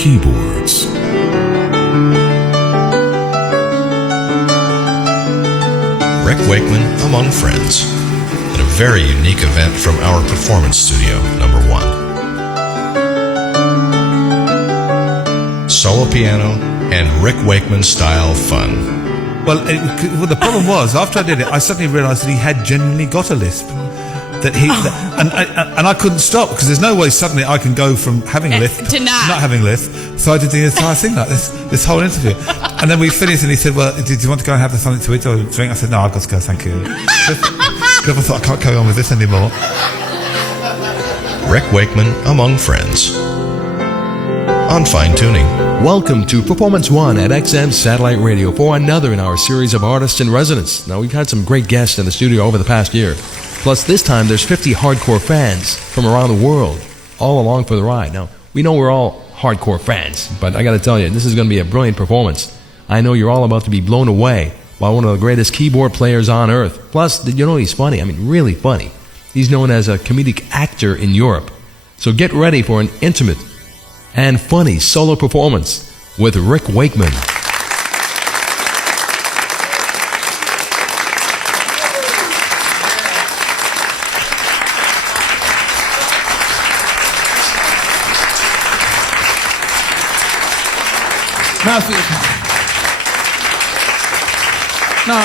keyboards. Rick Wakeman among friends, in a very unique event from our performance studio, number 1. Solo piano and Rick Wakeman style fun. Well, the problem was, after I did it, I suddenly realised that he had genuinely got a lisp. And I couldn't stop, because there's no way suddenly I can go from having a lisp to not having lisp. So I did the entire thing like this whole interview. And then we finished and he said, well, did you want to go and have something to eat or drink? I said, no, I've got to go, thank you. Because I thought I can't carry on with this anymore. Rick Wakeman among friends. On Fine Tuning. Welcome to Performance One at XM Satellite Radio for another in our series of artists in residence. Now, we've had some great guests in the studio over the past year. Plus, this time, there's 50 hardcore fans from around the world, all along for the ride. Now, we know we're all hardcore fans, but I got to tell you, this is going to be a brilliant performance. I know you're all about to be blown away by one of the greatest keyboard players on earth. Plus, you know he's funny. I mean, really funny. He's known as a comedic actor in Europe. So get ready for an intimate and funny solo performance with Rick Wakeman. No,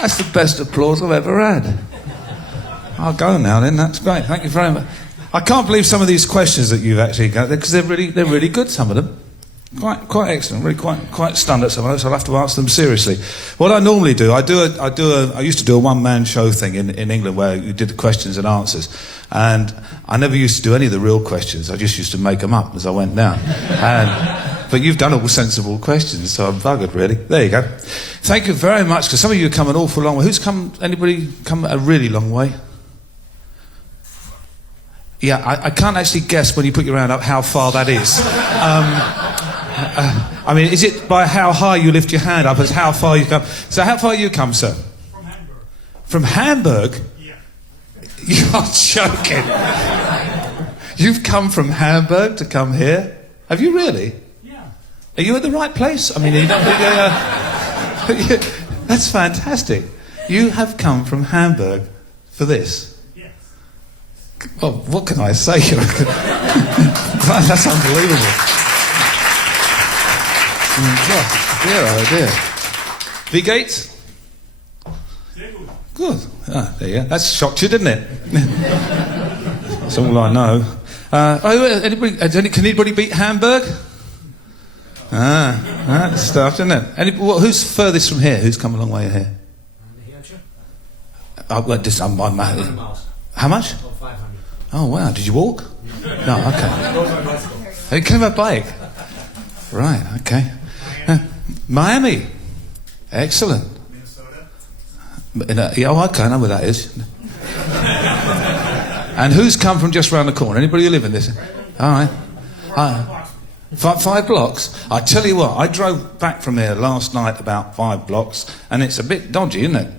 that's the best applause I've ever had. I'll go now then, that's great, thank you very much. I can't believe some of these questions that you've actually got there, because they're really good, some of them. Quite excellent, really quite stunned at some of those, so I'll have to answer them seriously. What I normally do, I used to do a one-man show thing in England where you did the questions and answers, and I never used to do any of the real questions, I just used to make them up as I went down. But you've done all sensible questions, so I'm buggered, really. There you go. Thank you very much, because some of you have come an awful long way. Anybody come a really long way? Yeah, I can't actually guess when you put your hand up how far that is. I mean, is it by how high you lift your hand up as how far you come? So how far you come, sir? From Hamburg. From Hamburg? Yeah. You're joking. You've come from Hamburg to come here? Have you really? Yeah. Are you at the right place? I mean, you don't that's fantastic. You have come from Hamburg for this? Oh, what can I say? That's unbelievable. Dear, oh dear. Wie geht's? Good. Ah, there you go. That shocked you, didn't it? That's all I know. Can anybody beat Hamburg? That's stuff, isn't it? Who's furthest from here? Who's come a long way here? I'm how much? 500. Oh wow, did you walk? No, okay. You came by bike? Right, okay. Miami. Excellent. Minnesota. Yeah, okay, I know where that is. And who's come from just round the corner? Anybody who live in this? All right. 5 blocks? I tell you what, I drove back from here last night about 5 blocks, and it's a bit dodgy, isn't it?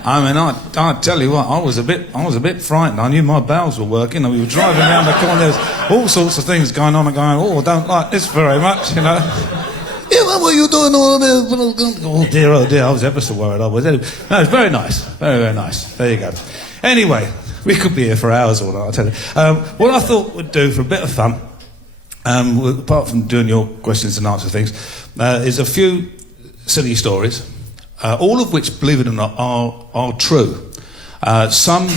I mean, I tell you what, I was a bit frightened. I knew my bowels were working, and we were driving around the corner. There was all sorts of things going on and going, oh, I don't like this very much, you know. Yeah, what were you doing? Oh dear, I was ever so worried. I was. No, it's very nice, very, very nice. There you go. Anyway, we could be here for hours all night, I'll tell you. What I thought we'd do for a bit of fun, apart from doing your questions and answer things, is a few silly stories. All of which, believe it or not, are true. Some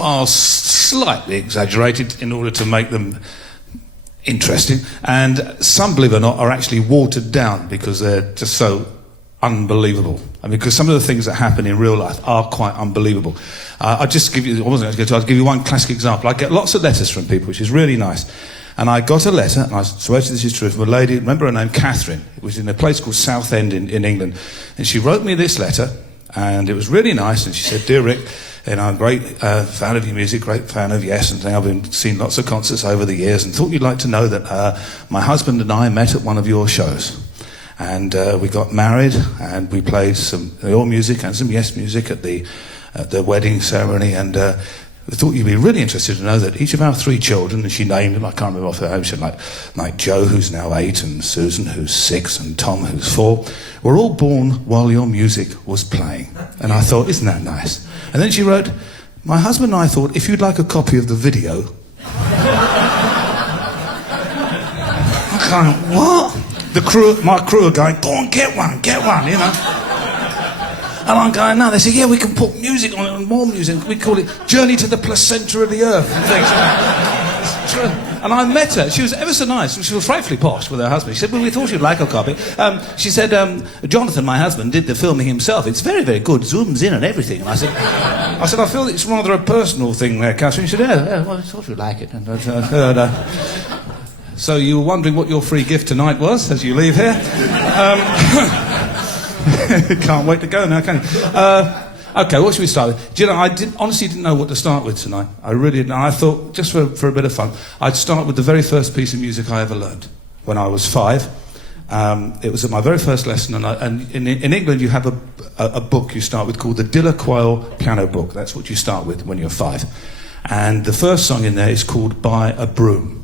are slightly exaggerated in order to make them interesting, and some, believe it or not, are actually watered down because they're just so unbelievable. I mean, because some of the things that happen in real life are quite unbelievable. I'll just give you, I'll give you one classic example. I get lots of letters from people, which is really nice. And I got a letter, and I swear to this is true, from a lady, remember her name, Catherine. It was in a place called Southend in England. And she wrote me this letter, and it was really nice. And she said, "Dear Rick, I'm a great fan of your music, great fan of Yes, and I've been seeing lots of concerts over the years, and thought you'd like to know that my husband and I met at one of your shows. And we got married, and we played some your music and some Yes music at the wedding ceremony, and I thought you'd be really interested to know that each of our 3 children, and she named them, I can't remember off the home, she said like Joe, who's now 8, and Susan, who's 6, and Tom, who's 4, were all born while your music was playing. And I thought, isn't that nice? And then she wrote, my husband and I thought, if you'd like a copy of the video... I kind of, what? My crew are going, go on, get one, you know. And I'm going, no. They said, yeah, we can put music on it and more music. We call it Journey to the Placenta of the Earth and things. It's true. And I met her. She was ever so nice. She was frightfully posh with her husband. She said, well, we thought you'd like a copy. She said, Jonathan, my husband, did the filming himself. It's very, very good. Zooms in and everything. And I said, I feel it's rather a personal thing there, Catherine. She said, yeah, well, I thought you'd like it. So you were wondering what your free gift tonight was as you leave here? Can't wait to go now, can you? Okay, what should we start with? Do you know, I honestly didn't know what to start with tonight. I really didn't. I thought, just for a bit of fun, I'd start with the very first piece of music I ever learned when I was 5. It was at my very first lesson, and in England you have a book you start with called the Dilla Quayle Piano Book. That's what you start with when you're 5. And the first song in there is called By a Broom.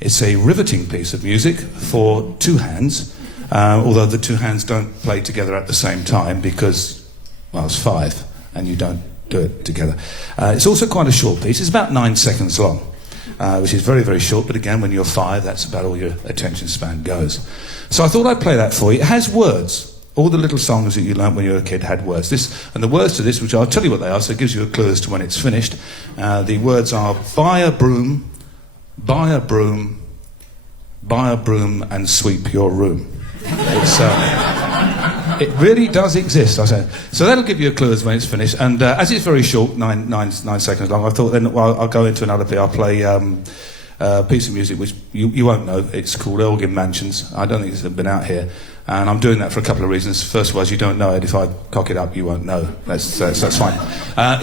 It's a riveting piece of music for 2 hands, although the 2 hands don't play together at the same time because, well, I was 5 and you don't do it together. It's also quite a short piece. It's about 9 seconds long, which is very, very short, but again, when you're 5, that's about all your attention span goes. So I thought I'd play that for you. It has words. All the little songs that you learnt when you were a kid had words. And the words to this, which I'll tell you what they are, so it gives you a clue as to when it's finished. The words are, buy a broom, buy a broom, buy a broom and sweep your room. It really does exist, I say. So that'll give you a clue as when it's finished. And as it's very short, 9 seconds long, I thought then I'll go into another bit. I'll play a piece of music which you won't know. It's called Elgin Mansions. I don't think it's been out here. And I'm doing that for a couple of reasons. First of all, as you don't know it, if I cock it up, you won't know. That's fine.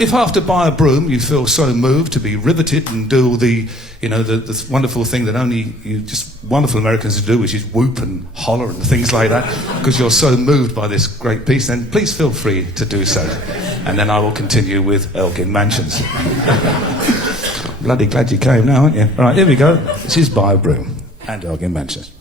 If after Buy a Broom you feel so moved to be riveted and do all the wonderful thing that only you just wonderful Americans do, which is whoop and holler and things like that, because you're so moved by this great piece, then please feel free to do so. And then I will continue with Elgin Mansions. Bloody glad you came now, aren't you? All right, here we go. This is Buy a Broom and Elgin Mansions.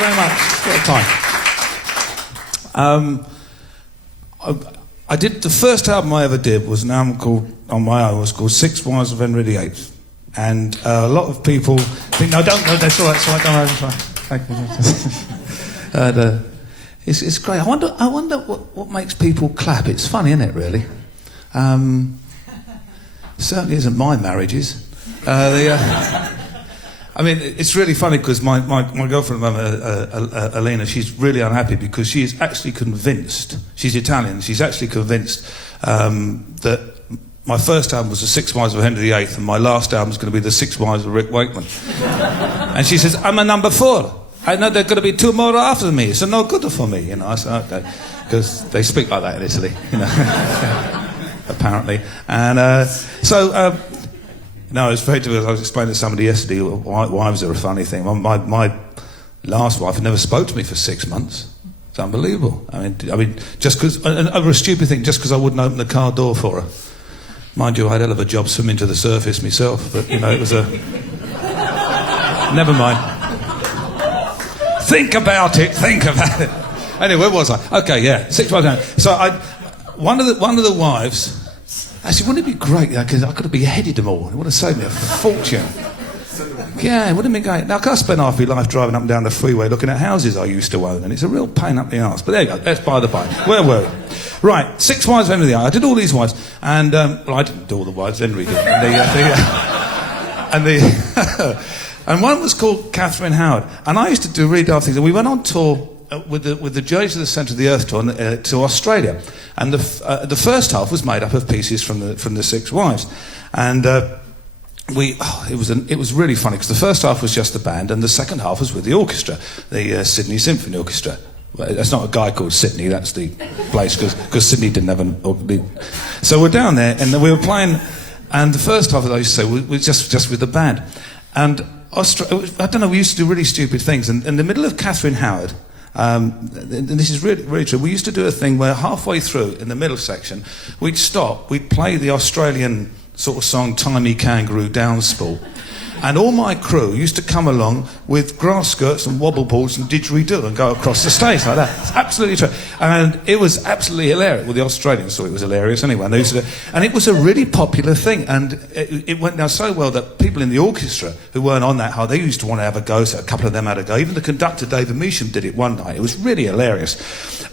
very much. What a time. I did the first album I ever did was an album called on my own. Was called Six Wives of Henry VIII, and a lot of people think no, don't. No, that's all right. It's all right. Don't worry. Thank you. And, it's great. I wonder what makes people clap. It's funny, isn't it? Really. Certainly isn't my marriages. I mean, it's really funny because my girlfriend, Elena, she's really unhappy because she is actually convinced, she's Italian, she's actually convinced that my first album was The Six Wives of Henry VIII and my last album is going to be The Six Wives of Rick Wakeman. And she says, I'm a number 4. I know there are going to be 2 more after me, so no good for me, you know. I said, okay, because they speak like that in Italy, you know, apparently. And no, it's very difficult. I was explaining to somebody yesterday, wives are a funny thing. My last wife never spoke to me for 6 months. It's unbelievable. I mean, just because, over a stupid thing, just because I wouldn't open the car door for her. Mind you, I had a hell of a job swimming to the surface myself, but, you know, it was a... Never mind. Think about it. Anyway, where was I? Okay, yeah, 6 months now. So one of the wives... Actually, wouldn't it be great? Because I could have beheaded them all. It would have saved me a fortune. Yeah, it would have been great. Now, I spent half my life driving up and down the freeway looking at houses I used to own, and it's a real pain up the arse. But there you go, that's by the by. Where were we? Right, 6 wives of Henry VIII. I did all these wives, and well, I didn't do all the wives. Henry did. And one was called Catherine Howard, and I used to do really daft things. And we went on tour with the Journey to the Centre of the Earth tour to Australia, and the first half was made up of pieces from the Six Wives, and it was really funny because the first half was just the band, and the second half was with the orchestra, the Sydney Symphony Orchestra. Well, that's not a guy called Sydney, that's the place because Sydney didn't have an. So we're down there, and we were playing, and the first half, as I used to say, was just with the band, and I don't know. We used to do really stupid things, and in the middle of Catherine Howard. And this is really, really true. We used to do a thing where halfway through, in the middle section, we'd stop, we'd play the Australian sort of song Timey Kangaroo Downspool, and all my crew used to come along with grass skirts and wobble balls and didgeridoo and go across the stage like that. It's absolutely true. And it was absolutely hilarious. Well, the Australians thought it was hilarious anyway. And it was a really popular thing. And it went down so well that people in the orchestra who weren't on that hard, they used to want to have a go, so a couple of them had a go. Even the conductor, David Measham, did it one night. It was really hilarious.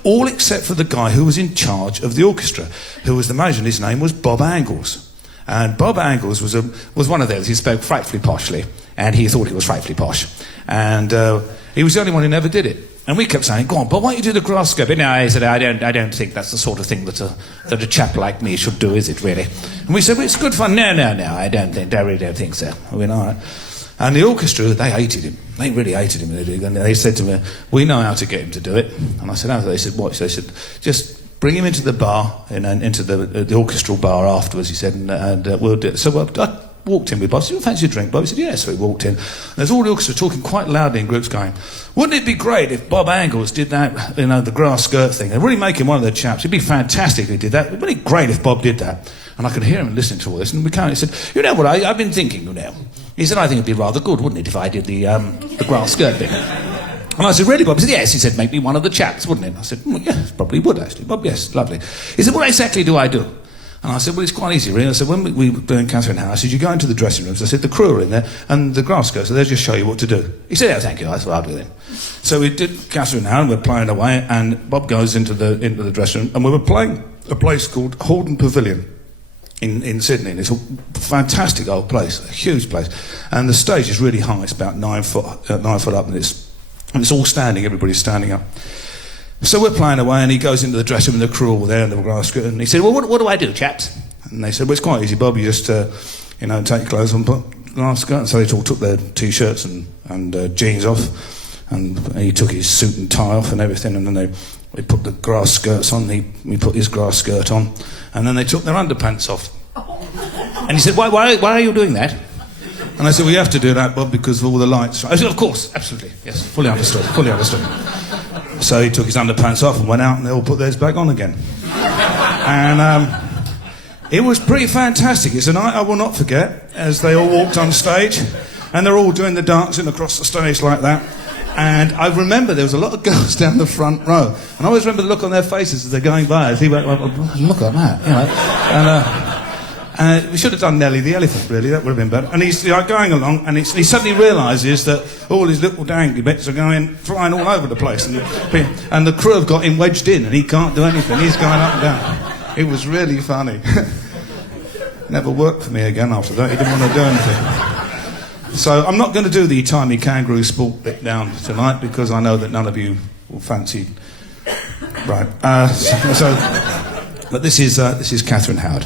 All except for the guy who was in charge of the orchestra, who was the manager, and his name was Bob Angles. And Bob Angles was one of those. He spoke frightfully poshly, and he thought he was frightfully posh. And he was the only one who never did it. And we kept saying, "Go on, Bob, why don't you do the grass skirt?" No, he said, "I don't think that's the sort of thing that a chap like me should do, is it really?" And we said, "Well, it's good fun." No, I really don't think so. I went, all right. And the orchestra, they hated him. They really hated him. And they said to me, "We know how to get him to do it." And I said, "How?" They said, "What?" They said, "Just bring him into the bar, into the orchestral bar afterwards," he said, and we'll do it. So I walked in with Bob. I said, "You fancy a drink, Bob?" He said, "Yeah." So we walked in. And there's all the orchestra talking quite loudly in groups going, "Wouldn't it be great if Bob Angles did that, the grass skirt thing? They'd really make him one of the chaps. It'd be fantastic if he did that. It'd be great if Bob did that." And I could hear him listening to all this. And he said, "You know what, I've been thinking, He said, "I think it'd be rather good, wouldn't it, if I did the grass skirt thing?" And I said, "Really, Bob?" He said, "Yes." He said, "Make me one of the chaps, wouldn't it?" I said, "Well, yeah, probably would, actually. Bob, yes, lovely." He said, "What exactly do I do?" And I said, "Well, it's quite easy, really." I said, "When we were doing Catherine House, I said, you go into the dressing rooms." I said, "The crew are in there, and the grass skirts, so they'll just show you what to do." He said, "Yeah, thank you, that's what I'll do then." So we did Catherine House, and we're playing away, and Bob goes into the dressing room, and we were playing a place called Hordern Pavilion in Sydney, and it's a fantastic old place, a huge place. And the stage is really high, it's about 9 foot up, and it's all standing, everybody's standing up. So we're playing away, and he goes into the dressing room, and the crew all there, and the grass skirt, and he said, "Well, what do I do, chaps?" And they said, "Well, it's quite easy, Bob, you just, take your clothes on, put grass skirt." And so they all took their T-shirts and jeans off, and he took his suit and tie off and everything, and then they put the grass skirts on, he put his grass skirt on, and then they took their underpants off. And he said, why are you doing that?" And I said, "We have to do that, Bob, because of all the lights." I said, "Of course, absolutely, yes, fully understood. So he took his underpants off and went out, and they all put theirs back on again. And it was pretty fantastic. It's a night I will not forget, as they all walked on stage, and they're all doing the dancing across the stage like that. And I remember there was a lot of girls down the front row, and I always remember the look on their faces as they're going by. As he went, well, look at that, you know. And we should have done Nellie the Elephant, really. That would have been better. And he's like going along, and he suddenly realises that all his little dangly bits are flying all over the place, and the crew have got him wedged in, and he can't do anything. He's going up and down. It was really funny. Never worked for me again after that. He didn't want to do anything. So I'm not going to do the tiny kangaroo sport bit down tonight because I know that none of you will fancy. Right. But this is Catherine Howard.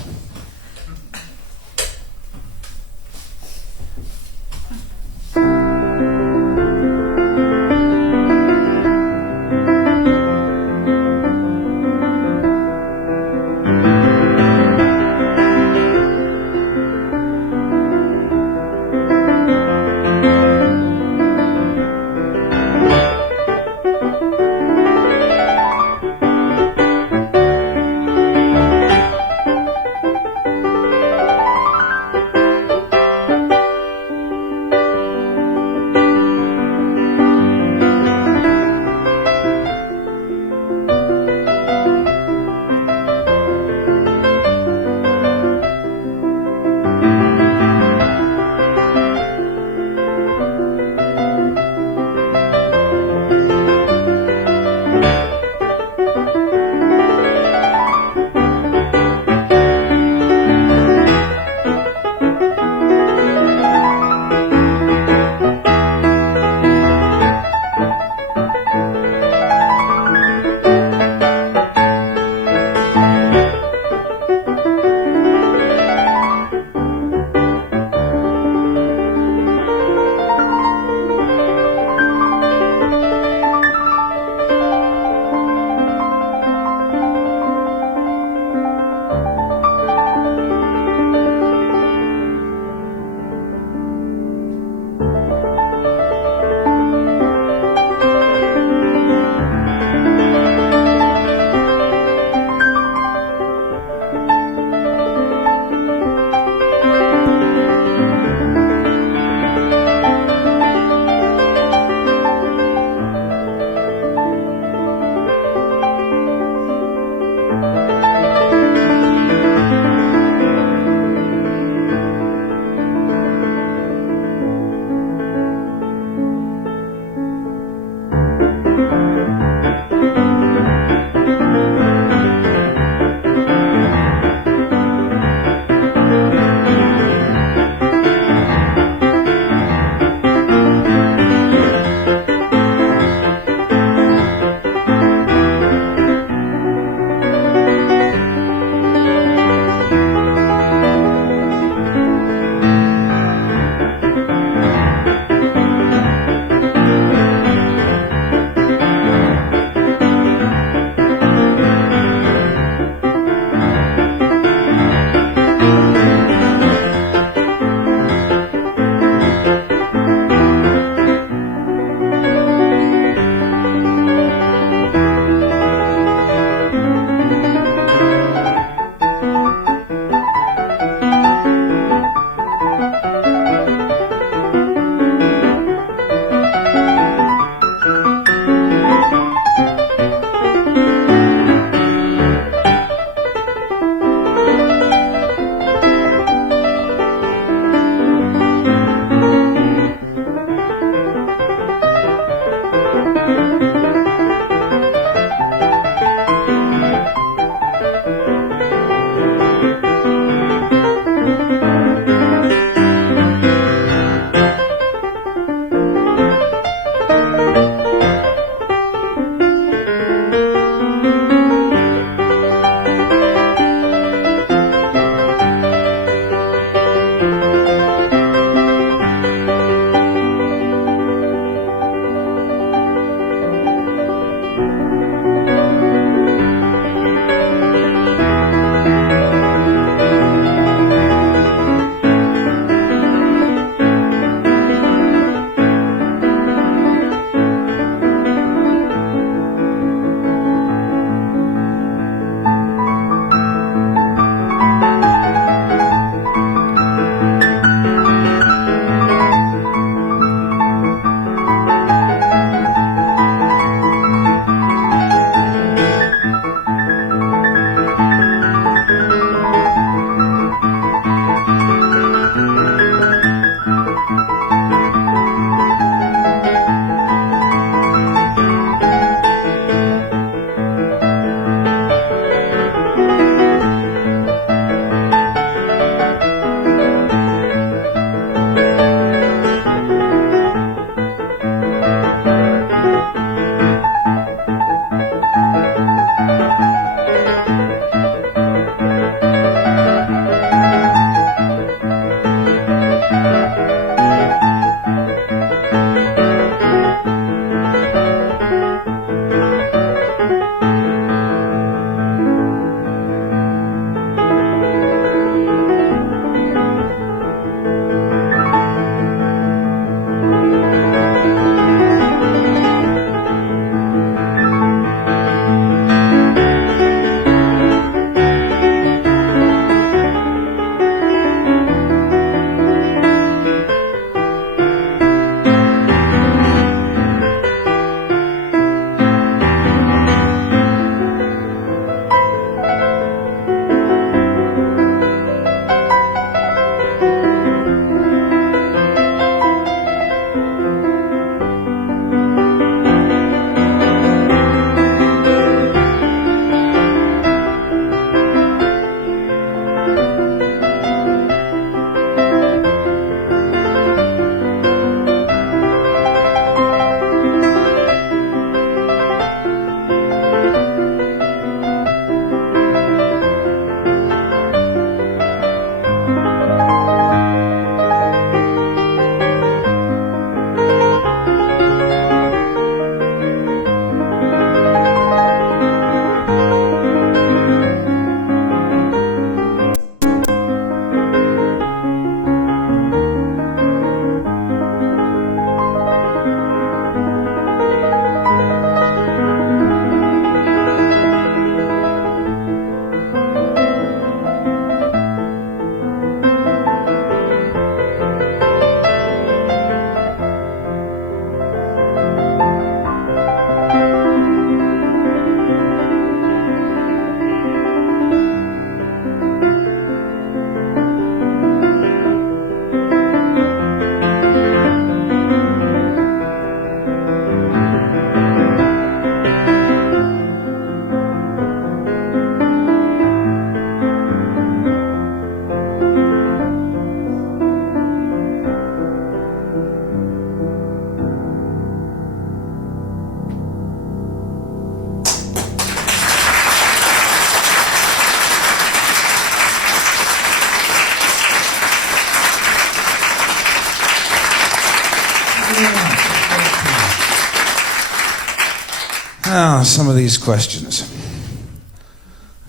Some of these questions.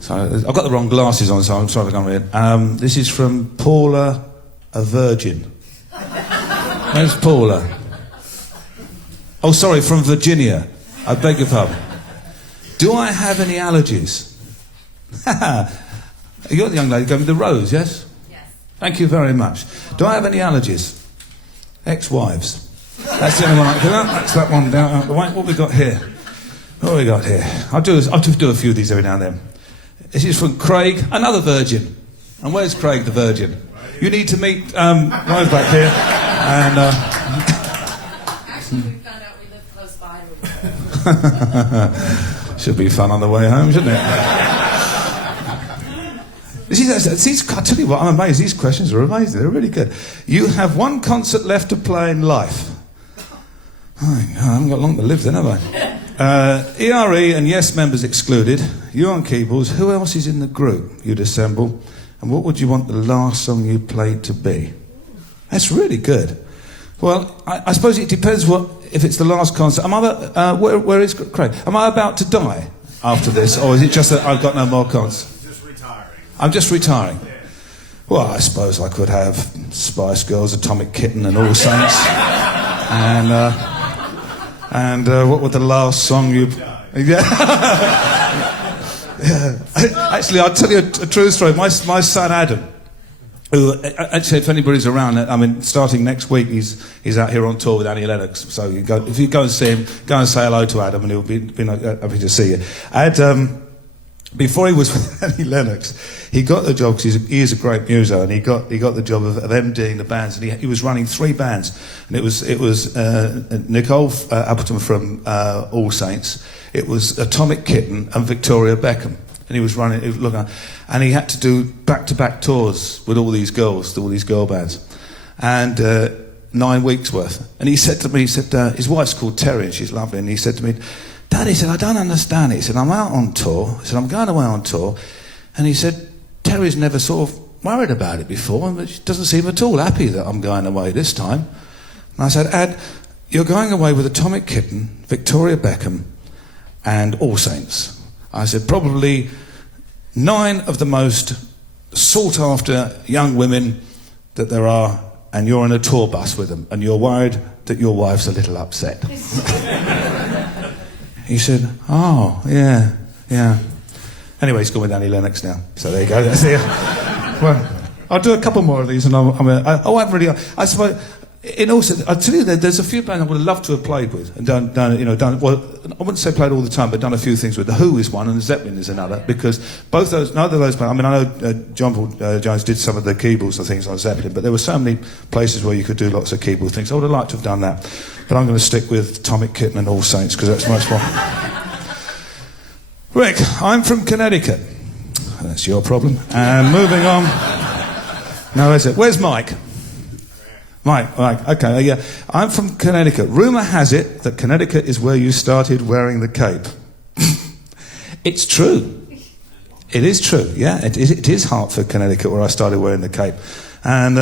So I've got the wrong glasses on, so I'm sorry if I can't read. This is from Paula, a virgin. Where's Paula? Oh, sorry, from Virginia. I beg your pardon. Do I have any allergies? You're the young lady going with the rose, yes? Yes. Thank you very much. Do I have any allergies? Ex-wives. That's the only one I can. That's that one down out the way. What have we got here? What have we got here? I'll do a few of these every now and then. This is from Craig, another virgin. And where's Craig the virgin? You need to meet Rose back here. And actually, we found out we live close by. should be fun on the way home, shouldn't it? I tell you what, I'm amazed. These questions are amazing. They're really good. You have one concert left to play in life. Oh, I haven't got long to live then, have I? ERE and Yes members excluded. You on keyboards. Who else is in the group you'd assemble? And what would you want the last song you played to be? That's really good. Well, I suppose it depends if it's the last concert. Where is Craig? Am I about to die after this, or is it just that I've got no more concerts? I'm just retiring. Yeah. Well, I suppose I could have Spice Girls, Atomic Kitten, and All Saints. And what was the last song you? Yeah. Actually, I'll tell you a true story. My son Adam, who actually, if anybody's around, I mean, starting next week, he's out here on tour with Annie Lennox. So if you go and see him, go and say hello to Adam, and he'll be happy to see you. Before he was with Annie Lennox, he got the job because he is a great muso, and he got the job of MDing the bands, and he was running 3 bands, and it was Nicole Appleton from All Saints, it was Atomic Kitten and Victoria Beckham, and he was and he had to do back-to-back tours with all these girls, all these girl bands, and 9 weeks worth. And he said to me, his wife's called Terry, and she's lovely, and he said to me, Dad, he said, I don't understand it. He said, I'm out on tour. He said, I'm going away on tour. And he said, Terry's never sort of worried about it before, and she doesn't seem at all happy that I'm going away this time. And I said, Ad, you're going away with Atomic Kitten, Victoria Beckham, and All Saints. I said, probably 9 of the most sought-after young women that there are, and you're in a tour bus with them, and you're worried that your wife's a little upset. He said, oh, yeah. Anyway, he's gone with Annie Lennox now. So there you go. That's it. Well, I'll do a couple more of these, and I suppose, I'll tell you that there's a few bands I would have loved to have played with, and done, well, I wouldn't say played all the time, but done a few things with. The Who is one, and the Zeppelin is another, because neither of those bands, I mean, I know John Paul Jones did some of the keyboards and things on Zeppelin, but there were so many places where you could do lots of keyboard things. I would have liked to have done that. But I'm going to stick with Atomic Kitten and All Saints, because that's much more. Rick, I'm from Connecticut. That's your problem. And moving on. No, is it? Where's Mike? Mike, okay, yeah. I'm from Connecticut. Rumour has it that Connecticut is where you started wearing the cape. It's true. It is true, yeah. It is Hartford, Connecticut, where I started wearing the cape. And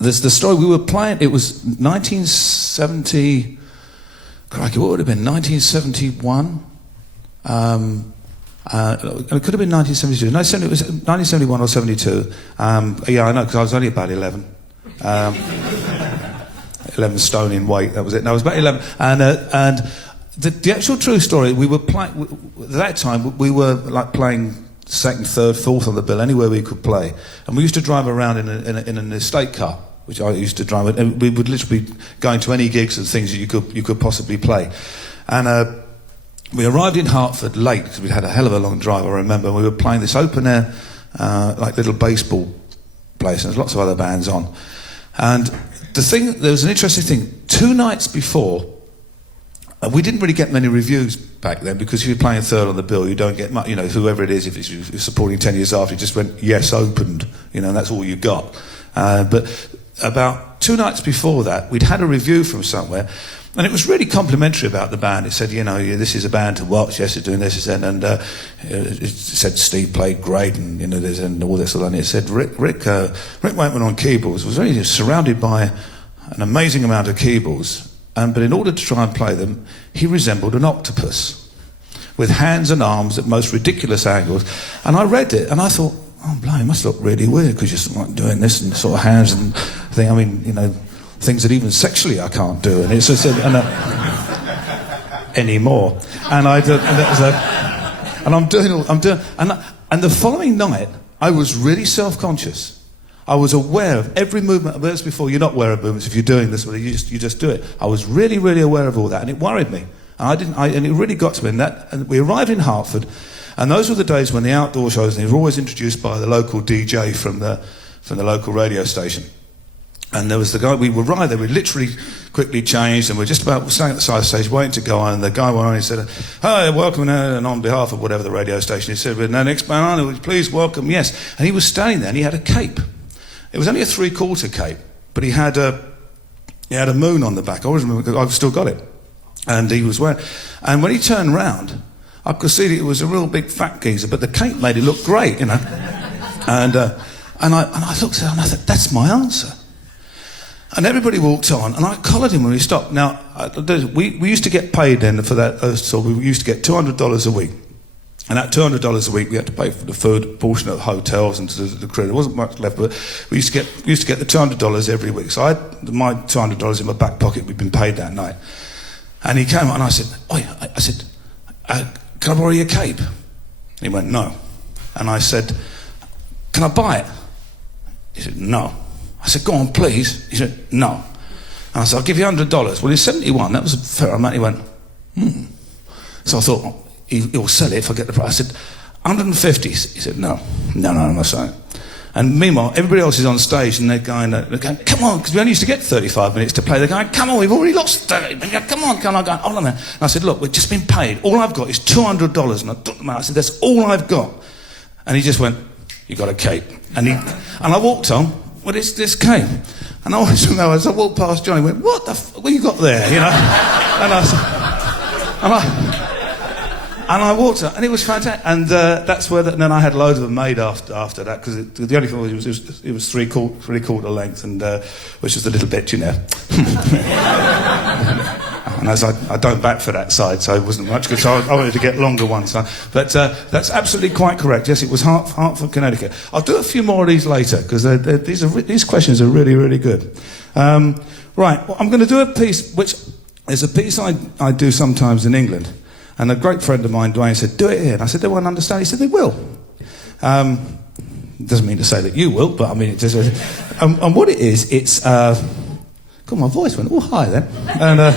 there's the story, we were playing, it was 1970, crikey, what would it have been, 1971? It could have been 1972. No, it was 1971 or 72. Yeah, I know, because I was only about 11. 11 stone in weight, that was it. No, I was about 11. And the actual true story, we were playing, at that time, we were like playing second, third, fourth on the bill, anywhere we could play. And we used to drive around in an estate car, which I used to drive, and we would literally be going to any gigs and things that you could possibly play. And we arrived in Hartford late, because we'd had a hell of a long drive, I remember. We were playing this open air, like little baseball place, and there's lots of other bands on. And there was an interesting thing. 2 nights before, we didn't really get many reviews back then, because if you're playing third on the bill, you don't get much, whoever it is, if you're supporting 10 years after, you just went, yes, opened, and that's all you got. But about 2 nights before that, we'd had a review from somewhere, and it was really complimentary about the band. It said, this is a band to watch, yes, it's doing this, and it said Steve played great, and and all this, and it said Rick Wakeman on keyboards was really surrounded by an amazing amount of keyboards, but in order to try and play them, he resembled an octopus with hands and arms at most ridiculous angles. And I read it and I thought, oh, blimey, it must look really weird because you're sort of like doing this and sort of hands and thing. I mean, you know, things that even sexually I can't do. And it's just anymore. And I did, and, I'm doing, and the following night I was really self-conscious. I was aware of every movement. Whereas before, you're not aware of movements if you're doing this, but you just do it. I was really, really aware of all that, and it worried me. And it really got to me. And we arrived in Hertford, and those were the days when the outdoor shows, and they were always introduced by the local DJ from the local radio station. And there was the guy, we arrived there, we literally quickly changed, and we're just about standing at the side of the stage waiting to go on, and the guy went on and said, hi, welcome, and on behalf of whatever the radio station, he said, "Now next man on, please welcome," yes. And he was standing there, and he had a cape. It was only a 3/4 cape, but he had a moon on the back. I always remember, because I've still got it. And he was wearing, and when he turned round, I could see that it was a real big fat geezer, but the cape made it look great, you know. And I looked at him and I thought, that's my answer. And everybody walked on, and I collared him when we stopped. Now, we used to get paid then for that, so we used to get $200 a week. And that $200 a week, we had to pay for the food, portion of the hotels and to the crew. There wasn't much left, but we used to get the $200 every week. So I had my $200 in my back pocket. We'd been paid that night. And he came up and I said, can I borrow your cape? And he went, no. And I said, can I buy it? He said, no. I said, go on, please. He said, no. And I said, I'll give you $100. Well, he's 71. That was a fair amount. He went, So I thought, he'll sell it if I get the price. I said, 150. He said, no, I'm not selling it. And meanwhile, everybody else is on stage and they're going, come on, because we only used to get 35 minutes to play. They're going, come on, we've already lost 30. Come on, hold on a minute. And I said, look, we've just been paid. All I've got is $200. And I took them out. I said, that's all I've got. And he just went, you got a cape. And I walked on with this cape. And I always remember, as I walked past Johnny, he went, what you got there, you know? And I said, and I walked up, and it was fantastic. And that's where, and then I had loads of them made after that, because the only thing was it was three-quarter length, and which was a little bit, you know. And as I don't back for that side, so it wasn't much good. So I wanted to get longer ones. But that's absolutely quite correct. Yes, it was Hartford, Connecticut. I'll do a few more of these later, because these questions are really, really good. Right, well, I'm going to do a piece, which is a piece I do sometimes in England. And a great friend of mine, Dwayne, said, do it here. And I said, they won't understand. He said, they will. Doesn't mean to say that you will, but I mean, it just... and what it is, it's... God, my voice went all high then. And I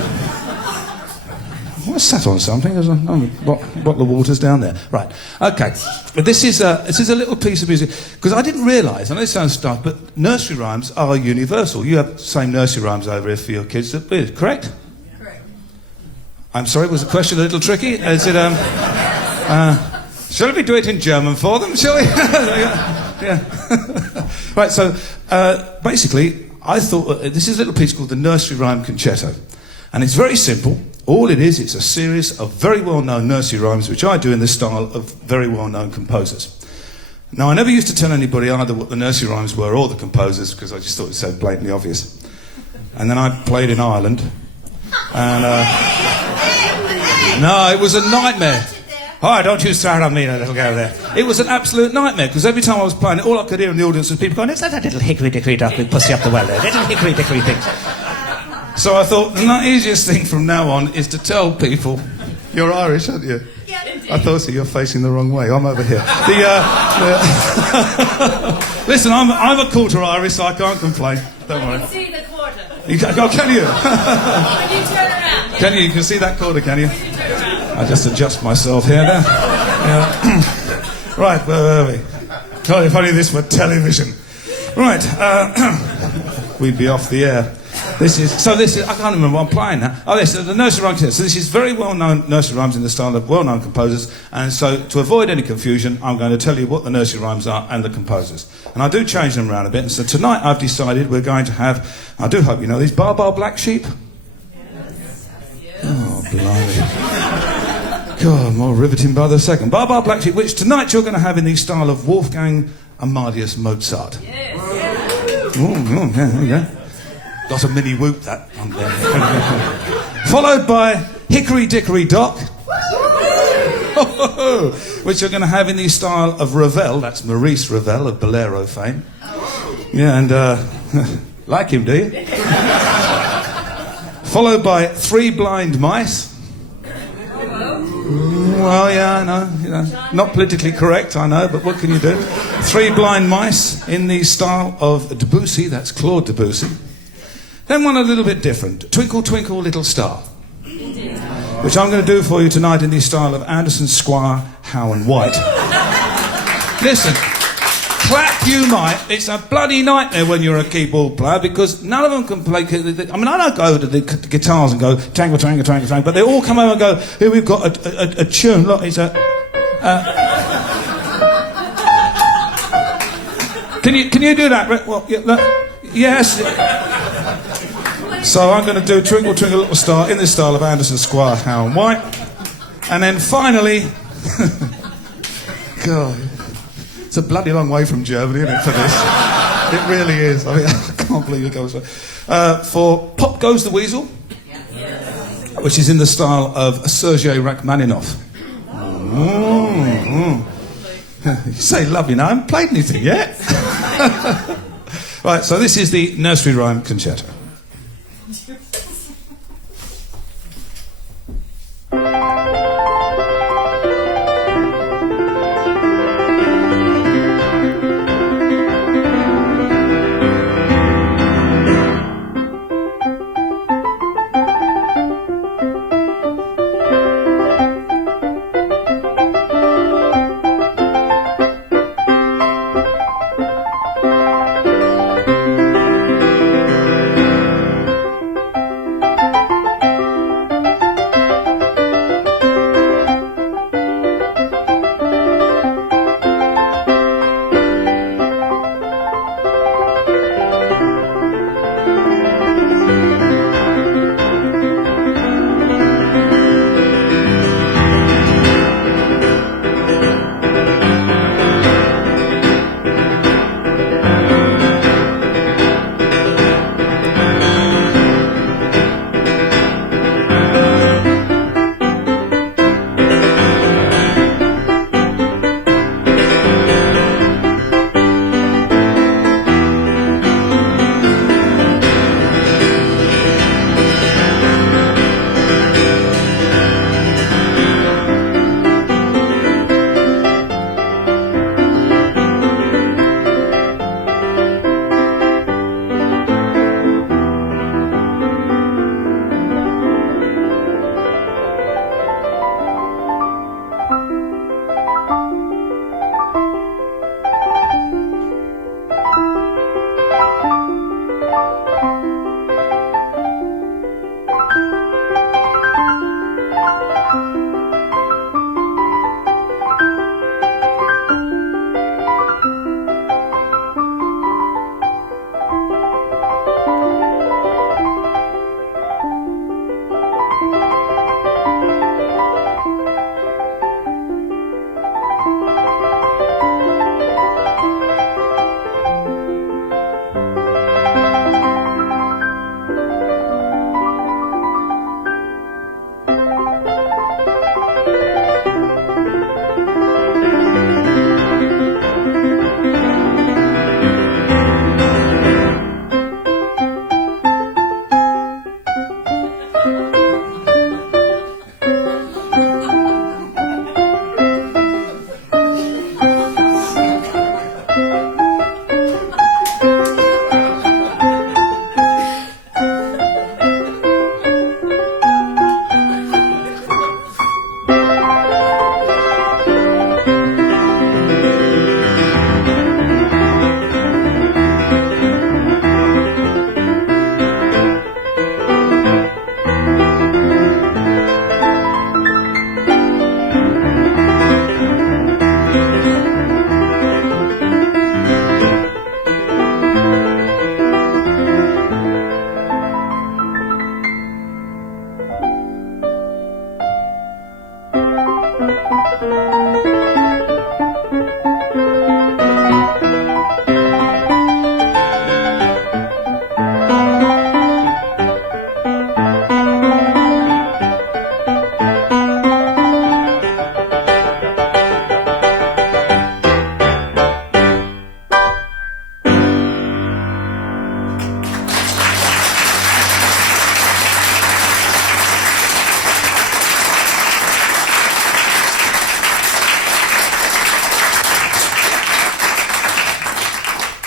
sat on something. There's a bottle of water's down there. Right, okay. But this is a little piece of music, because I didn't realise, I know it sounds daft, but nursery rhymes are universal. You have the same nursery rhymes over here for your kids, correct? I'm sorry, was the question a little tricky? Is it, shall we do it in German for them, shall we? Yeah. Right, so basically, I thought this is a little piece called the Nursery Rhyme Concerto. And it's very simple. All it is, it's a series of very well-known nursery rhymes, which I do in the style of very well-known composers. Now, I never used to tell anybody either what the nursery rhymes were or the composers, because I just thought it was so blatantly obvious. And then I played in Ireland, and... No, it was a nightmare. Oh, don't you start on me, little girl there. It was an absolute nightmare, because every time I was playing it, all I could hear in the audience was people going, is that a little hickory-dickory duck with pussy up the well there? Little hickory-dickory things. So I thought, the easiest thing from now on is to tell people, you're Irish, aren't you? Yeah, indeed. I thought so, you're facing the wrong way. I'm over here. Listen, I'm a quarter Irish, so I can't complain. Don't I worry. can see the quarter. Can you? When you turn around. Can you? You can see that quarter, can you? When you turn around. I just adjust myself here now. Yeah. Right, where were we? God, if only this were television. Right, we'd be off the air. This is, I can't remember what I'm playing now. Oh, this is the nursery rhyme. So this is very well-known nursery rhymes in the style of well-known composers. And so to avoid any confusion, I'm going to tell you what the nursery rhymes are and the composers. And I do change them around a bit. And so tonight I've decided we're going to have, I do hope you know these, Bar Black Sheep. Yes. Oh, blimey. God, more riveting by the second. Bar Black Sheep, which tonight you're going to have in the style of Wolfgang Amadeus Mozart. Yes. Oh, yeah, there you go. Got a mini whoop that one there. Followed by Hickory Dickory Dock, which you're going to have in the style of Ravel. That's Maurice Ravel of Bolero fame. Yeah, and like him, do you? Followed by Three Blind Mice. Well, yeah, I know, not politically correct, I know, but what can you do? Three Blind Mice in the style of Debussy, that's Claude Debussy. Then one a little bit different, Twinkle Twinkle Little Star, which I'm going to do for you tonight in the style of Anderson, Squire, Howe and White. Listen, clap you might, it's a bloody nightmare when you're a keyboard player because none of them can play. I mean, I don't go over to the guitars and go tangle, tangle, tangle, tangle, but they all come over and go, here we've got a tune, look, it's a... Can you do that? Well, yeah, look, yes. So I'm going to do Twinkle Twinkle Little Star in this style of Anderson, Squire, Howe and White. And then finally... God... It's a bloody long way from Germany, isn't it, for this? It really is. I mean, I can't believe it goes so. For Pop Goes the Weasel, which is in the style of Sergei Rachmaninoff. You say love, I haven't played anything yet. Right, so this is the Nursery Rhyme Concerto.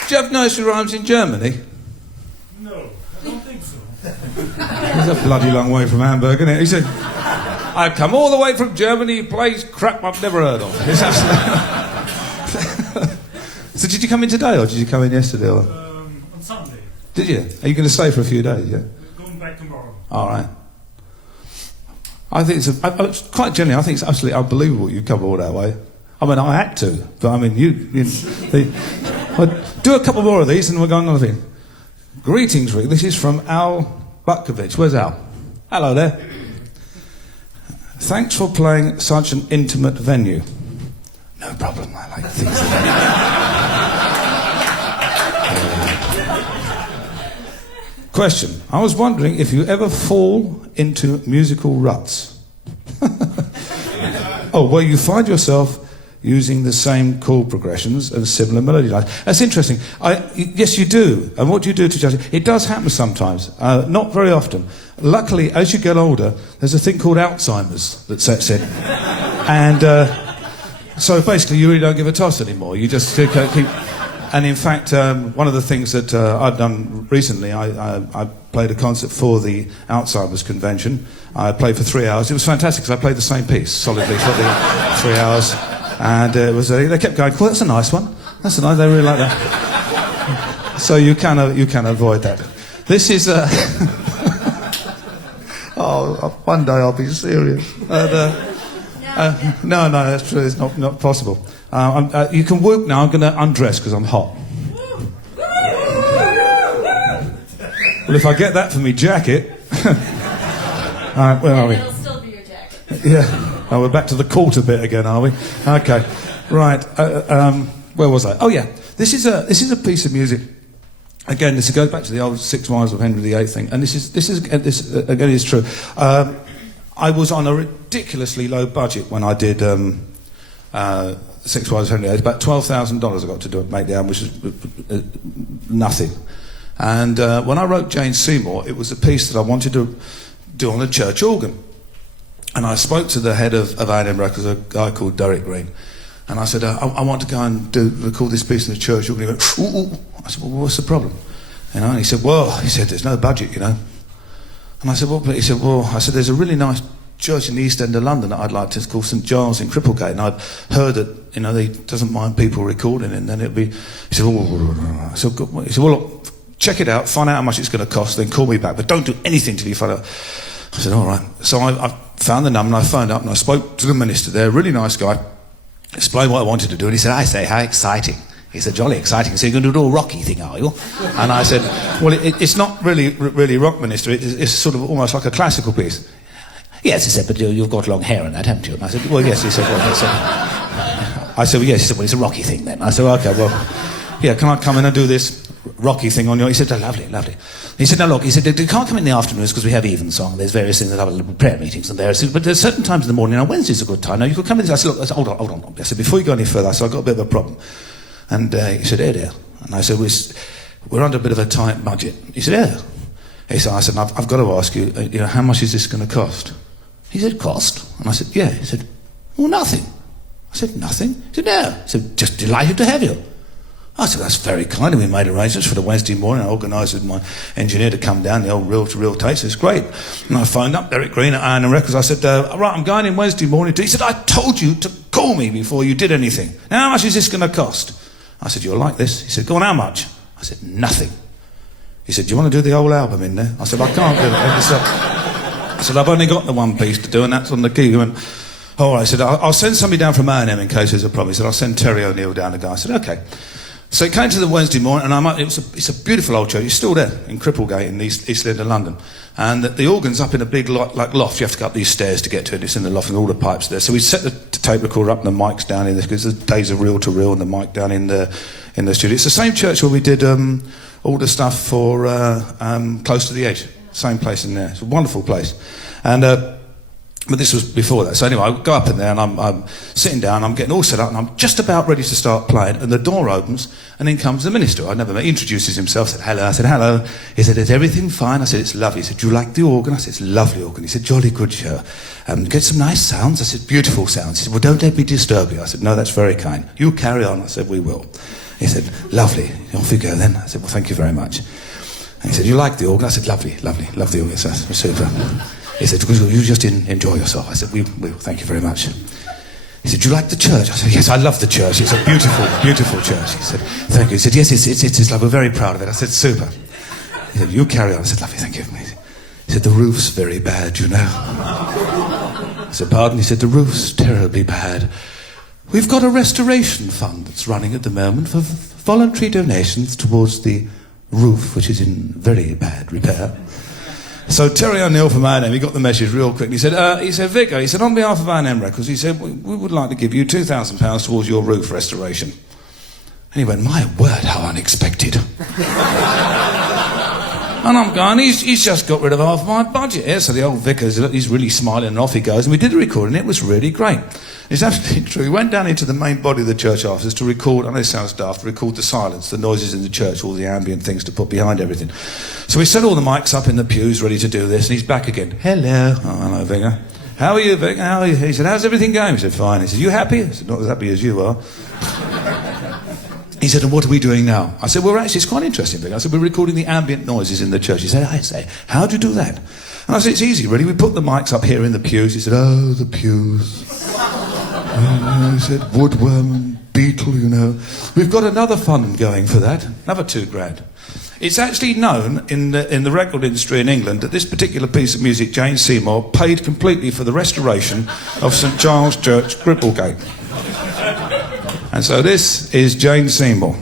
Do you have nursery rhymes in Germany? No, I don't think so. It's a bloody long way from Hamburg, isn't it? He said, I've come all the way from Germany, he plays crap I've never heard of. It's absolutely... So did you come in today, or did you come in yesterday? Or... On Sunday. Did you? Are you going to stay for a few days, yeah? We're going back tomorrow. All right. I think it's quite generally, I think it's absolutely unbelievable you come all that way. I mean, I had to, but I mean, do a couple more of these and we'll go on another thing. Greetings, Rick. This is from Al Butkovich. Where's Al? Hello there. Thanks for playing such an intimate venue. No problem, I like things like that. Question. I was wondering if you ever fall into musical ruts. Oh, where you find yourself using the same chord progressions and similar melody lines. That's interesting. Yes, you do. And what do you do to judge it? It does happen sometimes, not very often. Luckily, as you get older, there's a thing called Alzheimer's that sets in. And so basically, you really don't give a toss anymore. You just keep... And in fact, one of the things that I've done recently, I played a concert for the Alzheimer's convention. I played for 3 hours. It was fantastic because I played the same piece solidly for the 3 hours. And it was they kept going, well, that's a nice one. That's a nice, they really like that. So you can avoid that. This is... oh, one day I'll be serious. No, that's true. It's not possible. You can whoop now. I'm going to undress because I'm hot. Well, if I get that for me jacket... where are we? It'll still be your jacket. Yeah. Oh, we're back to the quarter bit again, are we? Okay. Right. Where was I? Oh, yeah. This is a piece of music. Again, this goes back to the old 6 Wives of Henry VIII thing, and this again is true. I was on a ridiculously low budget when I did 6 Wives of Henry VIII. About $12,000 I got to make the album, which is nothing. And when I wrote Jane Seymour, it was a piece that I wanted to do on a church organ. And I spoke to the head of A&M Records, a guy called Derek Green, and I said, I want to go and record this piece in the church organ. He went, ooh. I said, well, what's the problem? You know, and he said, there's no budget, you know. And I said, well, I said, there's a really nice church in the East End of London that I'd like to, it's called St Giles in Cripplegate, and I've heard that, you know, he doesn't mind people recording it, and then it'll be... He said, well, look, check it out, find out how much it's going to cost, then call me back, but don't do anything till you find out. I said, all right. So I found the number, and I phoned up, and I spoke to the minister there, a really nice guy, explained what I wanted to do, and he said, I say, how exciting. He said, jolly exciting. So you're going to do a rocky thing, are you? And I said, well, it's not really rock, minister, it's sort of almost like a classical piece. Yes, he said, but you've got long hair and that, haven't you? And I said, well, yes. He said, well, I said, well, yes. He said, well, it's a rocky thing then. I said, okay, well, yeah, can I come in and do this rocky thing on you? He said, oh, lovely. He said, no, look, he said, you can't come in the afternoons because we have evensong. There's various things that have little prayer meetings and there. Said, but there's certain times in the morning, and Wednesday's a good time. Now, you could come in. I said, look, hold on. I said, before you go any further, I said, I've got a bit of a problem. And he said, dear. And I said, we're under a bit of a tight budget. He said, yeah. I said, I've got to ask you, you know, how much is this going to cost? He said, cost? And I said, yeah. He said, well, nothing. I said, nothing? He said, no. I said, just delighted to have you. I said, that's very kind. And we made arrangements for the Wednesday morning. I organised with my engineer to come down, the old reel-to-reel taste. It's great. And I phoned up Derek Green at A&M Records. I said, right, I'm going in Wednesday morning. He said, I told you to call me before you did anything. Now, how much is this going to cost? I said, you'll like this. He said, go on, how much? I said, nothing. He said, do you want to do the whole album in there? I said, I can't do it. I said, I've only got the one piece to do, and that's on the key. He went, all right. I said, I'll send somebody down from A&M in case there's a problem. He said, I'll send Terry O'Neill down, the guy. I said, okay. So it came to the Wednesday morning, and it's a beautiful old church. It's still there in Cripplegate in the East End of London. And the organ's up in a big loft. You have to go up these stairs to get to it. It's in the loft and all the pipes there. So we set the tape recorder up and the mic's down in there because the days of reel-to-reel and the mic down in the studio. It's the same church where we did all the stuff for Close to the Edge. Same place in there. It's a wonderful place. And... but this was before that. So anyway, I go up in there and I'm sitting down, I'm getting all set up and I'm just about ready to start playing and the door opens and in comes the minister. I'd never met. He introduces himself, said hello. I said hello. He said, is everything fine? I said, it's lovely. He said, do you like the organ? I said, it's a lovely organ. He said, jolly good show. Get some nice sounds? I said, beautiful sounds. He said, well, don't let me disturb you. I said, no, that's very kind. You carry on. I said, we will. He said, lovely. Off you go then. I said, well, thank you very much. And he said, you like the organ? I said, lovely, lovely, love the organ. That's super. He said, you just enjoy yourself. I said, we thank you very much. He said, do you like the church? I said, yes, I love the church. It's a beautiful, beautiful church. He said, thank you. He said, yes, it's lovely. We're very proud of it. I said, super. He said, you carry on. I said, lovely, thank you. He said, the roof's very bad, you know. I said, pardon? He said, the roof's terribly bad. We've got a restoration fund that's running at the moment for voluntary donations towards the roof, which is in very bad repair. So Terry O'Neill from A&M, he got the message real quick. He said, Vicar, he said, on behalf of A&M Records, he said, we would like to give you £2,000 towards your roof restoration. And he went, my word, how unexpected. And I'm going, he's just got rid of half my budget here. So the old vicar, he's really smiling, and off he goes. And we did the recording, it was really great. It's absolutely true. He went down into the main body of the church afterwards to record, I know it sounds daft, to record the silence, the noises in the church, all the ambient things to put behind everything. So we set all the mics up in the pews ready to do this, and he's back again. Hello. Oh, hello, Vicar. How are you, Vicar? How are you? He said, how's everything going? He said, fine. He said, you happy? I said, not as happy as you are. He said, and what are we doing now? I said, well, actually, it's quite interesting, Vic. I said, we're recording the ambient noises in the church. He said, I say, how do you do that? And I said, it's easy, really. We put the mics up here in the pews. He said, oh, the pews. He said, woodworm and beetle, you know. We've got another fund going for that, another £2,000. It's actually known in the record industry in England that this particular piece of music, Jane Seymour, paid completely for the restoration of St Giles Church, Cripplegate. And so this is Jane Seymour.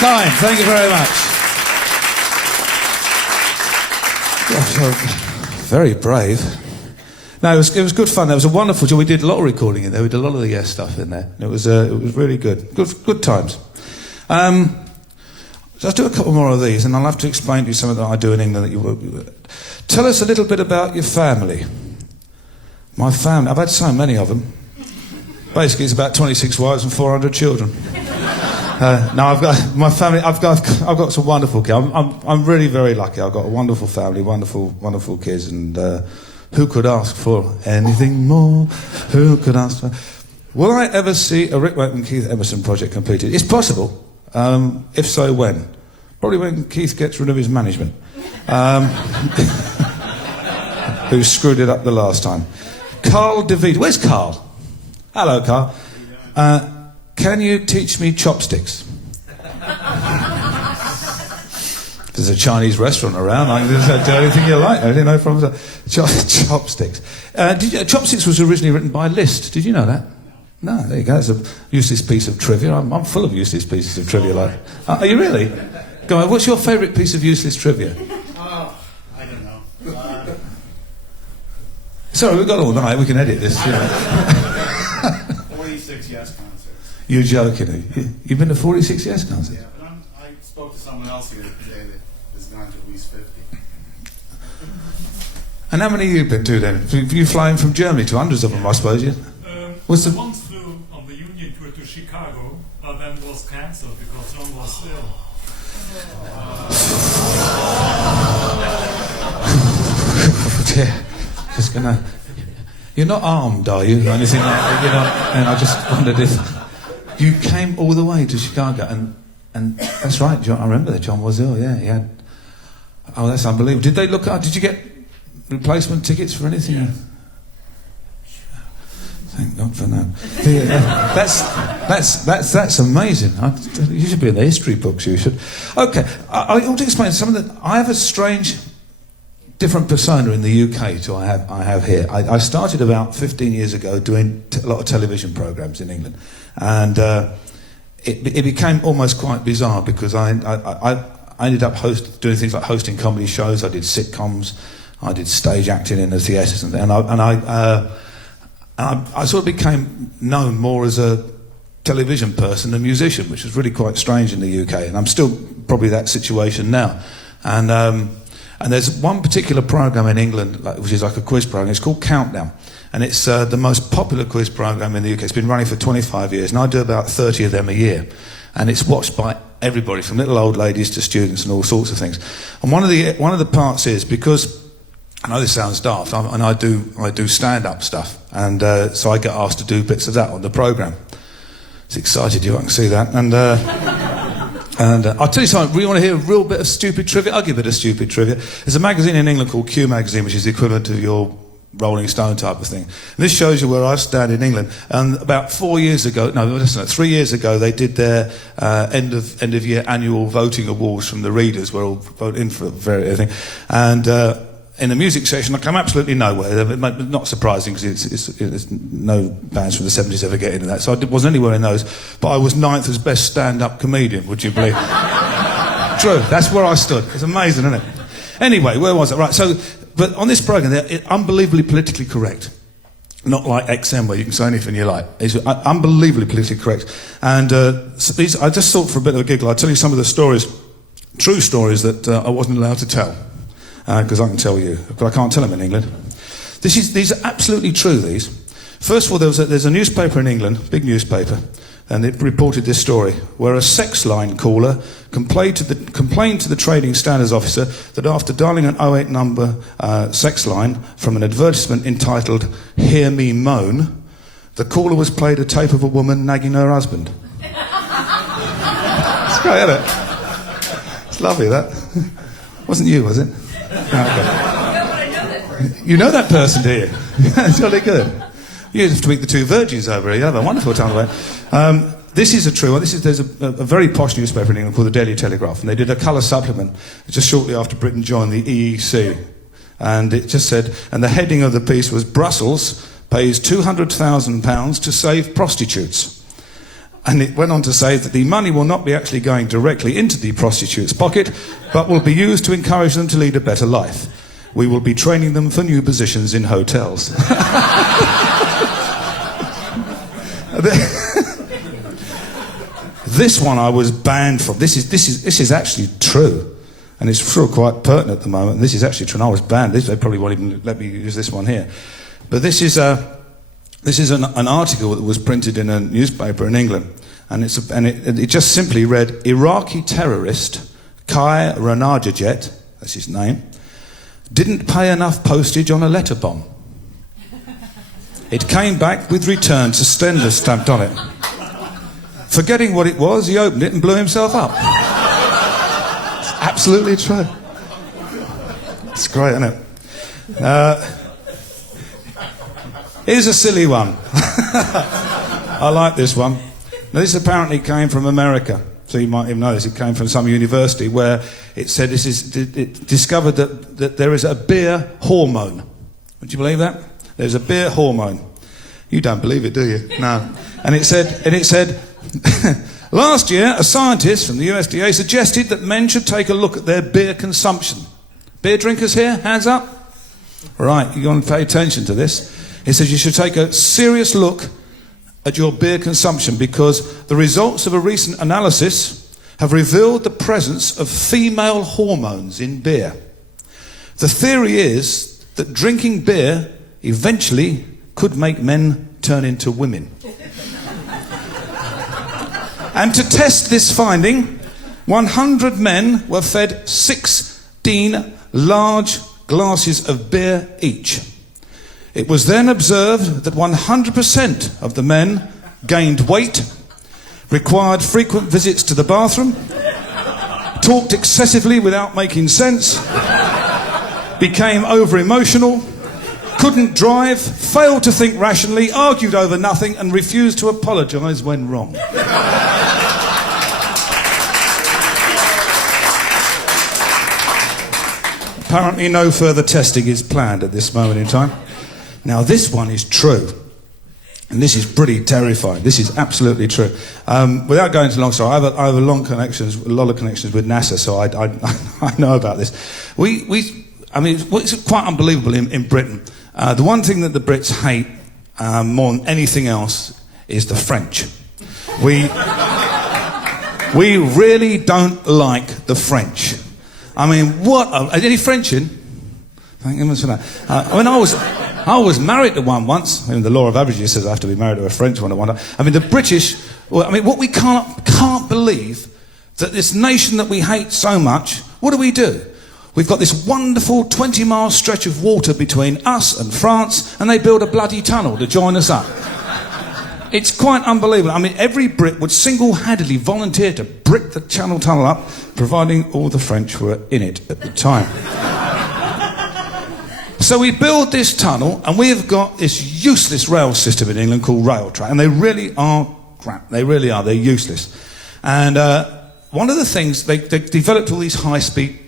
Kind, thank you very much. Gosh, very brave. No, it was good fun. There was a wonderful job. We did a lot of recording in there. We did a lot of the guest stuff in there. It was really good. Good times. So I'll do a couple more of these, and I'll have to explain to you something that I do in England. Tell us a little bit about your family. My family. I've had so many of them. Basically, it's about 26 wives and 400 children. No, I've got my family. I've got some wonderful kids. I'm really very lucky. I've got a wonderful family, wonderful kids, and who could ask for anything more? Who could ask for? Will I ever see a Rick Wakeman Keith Emerson project completed? It's possible. If so, when? Probably when Keith gets rid of his management, who screwed it up the last time. Carl DeVito. Where's Carl? Hello, Carl. Can you teach me chopsticks? If there's a Chinese restaurant around, I can just do anything you like. I didn't know from chopsticks. Chopsticks was originally written by Liszt. Did you know that? No, there you go. It's a useless piece of trivia. I'm full of useless pieces of trivia. Are you really? Go on. What's your favourite piece of useless trivia? I don't know. Sorry, we've got all night. We can edit this. 46 Yes concerts. You're joking. You've been to 46 Yes concerts? Yeah, but I spoke to someone else here today that has gone to at least 50. And how many have you been to then? You flying from Germany to hundreds of them, I suppose, yeah? What's the... Once flew on the Union tour to Chicago, but then it was cancelled because John was ill. Yeah, just gonna... You're not armed, are you? Or anything like that, you know? And I just wondered if... You came all the way to Chicago, and that's right, John, I remember that John was ill, yeah, he had... Oh, that's unbelievable. Did they look out? Did you get replacement tickets for anything? Yeah. Thank God for that. That's amazing. You should be in the history books. You should. Okay, I want to explain some of the. I have a strange, different persona in the UK to I have here. I started about 15 years ago doing a lot of television programs in England, and it became almost quite bizarre because I ended up doing things like hosting comedy shows. I did sitcoms. I did stage acting in the theatres, and I sort of became known more as a television person than a musician, which was really quite strange in the UK, and I'm still probably that situation now. And there's one particular programme in England, which is like a quiz programme, it's called Countdown, and it's the most popular quiz programme in the UK. It's been running for 25 years, and I do about 30 of them a year, and it's watched by everybody, from little old ladies to students and all sorts of things. And one of the parts is, because I know this sounds daft, and I do stand-up stuff, and so I get asked to do bits of that on the programme. It's excited you, I can see that. And I'll tell you something, we want to hear a real bit of stupid trivia? I'll give it a stupid trivia. There's a magazine in England called Q Magazine, which is the equivalent of your Rolling Stone type of thing. And this shows you where I stand in England. And about 3 years ago, they did their end of year annual voting awards from the readers, where all vote in for everything. And in the music section, I come absolutely nowhere. Not surprising, because it's no bands from the 70s ever get into that. So I wasn't anywhere in those. But I was 9th as best stand-up comedian, would you believe? True, that's where I stood. It's amazing, isn't it? Anyway, where was it? Right, so, but on this programme, they're unbelievably politically correct. Not like XM, where you can say anything you like. It's unbelievably politically correct. And I just thought, for a bit of a giggle, I'd tell you some of the stories, true stories, that I wasn't allowed to tell. Because I can tell you, but I can't tell them in England. These are absolutely true, these. First of all, there's a newspaper in England, big newspaper, and it reported this story, where a sex line caller complained to the trading standards officer that after dialing an 08 number sex line from an advertisement entitled "Hear Me Moan," the caller was played a tape of a woman nagging her husband. It's great, isn't it? It's lovely, that. Wasn't you, was it? Okay. No, but I know that person. You know that person, do you? Jolly good. You have to meet the two virgins over here. You have a wonderful time of it. This is a true one. There's a very posh newspaper in England called the Daily Telegraph, and they did a colour supplement just shortly after Britain joined the EEC. And it just said, and the heading of the piece was, "Brussels pays £200,000 to save prostitutes." And it went on to say that the money will not be actually going directly into the prostitute's pocket, but will be used to encourage them to lead a better life. We will be training them for new positions in hotels. This one I was banned from. This is actually true. And it's still quite pertinent at the moment. This is actually true. And I was banned. They probably won't even let me use this one here. But this is an article that was printed in a newspaper in England. And it just simply read, Iraqi terrorist Kai Ranajit, that's his name, didn't pay enough postage on a letter bomb. It came back with return to sender stamped on it. Forgetting what it was, he opened it and blew himself up. It's absolutely true. It's great, isn't it? Here's a silly one. I like this one. Now, this apparently came from America. So you might even know this. It came from some university where it said it discovered that there is a beer hormone. Would you believe that? There's a beer hormone. You don't believe it, do you? No. And it said, last year, a scientist from the USDA suggested that men should take a look at their beer consumption. Beer drinkers here, hands up? Right, you're going to pay attention to this. It says you should take a serious look at your beer consumption because the results of a recent analysis have revealed the presence of female hormones in beer. The theory is that drinking beer eventually could make men turn into women. And to test this finding, 100 men were fed 16 large glasses of beer each. It was then observed that 100% of the men gained weight, required frequent visits to the bathroom, talked excessively without making sense, became over-emotional, couldn't drive, failed to think rationally, argued over nothing, and refused to apologise when wrong. Apparently no further testing is planned at this moment in time. Now this one is true, and this is pretty terrifying. This is absolutely true. Without going into long story, I have a lot of connections with NASA, so I know about this. I mean, it's quite unbelievable in Britain. The one thing that the Brits hate more than anything else is the French. We really don't like the French. I mean, any French in? Thank goodness for that. I was married to one once. I mean, the law of averages says I have to be married to a French one at one time. I mean, the British, what we can't believe that this nation that we hate so much, what do? We've got this wonderful 20-mile stretch of water between us and France, and they build a bloody tunnel to join us up. It's quite unbelievable. I mean, every Brit would single-handedly volunteer to brick the Channel Tunnel up, providing all the French were in it at the time. So we build this tunnel, and we have got this useless rail system in England called Railtrack, and they really are crap. They really are. They're useless. And one of the things, they developed all these high-speed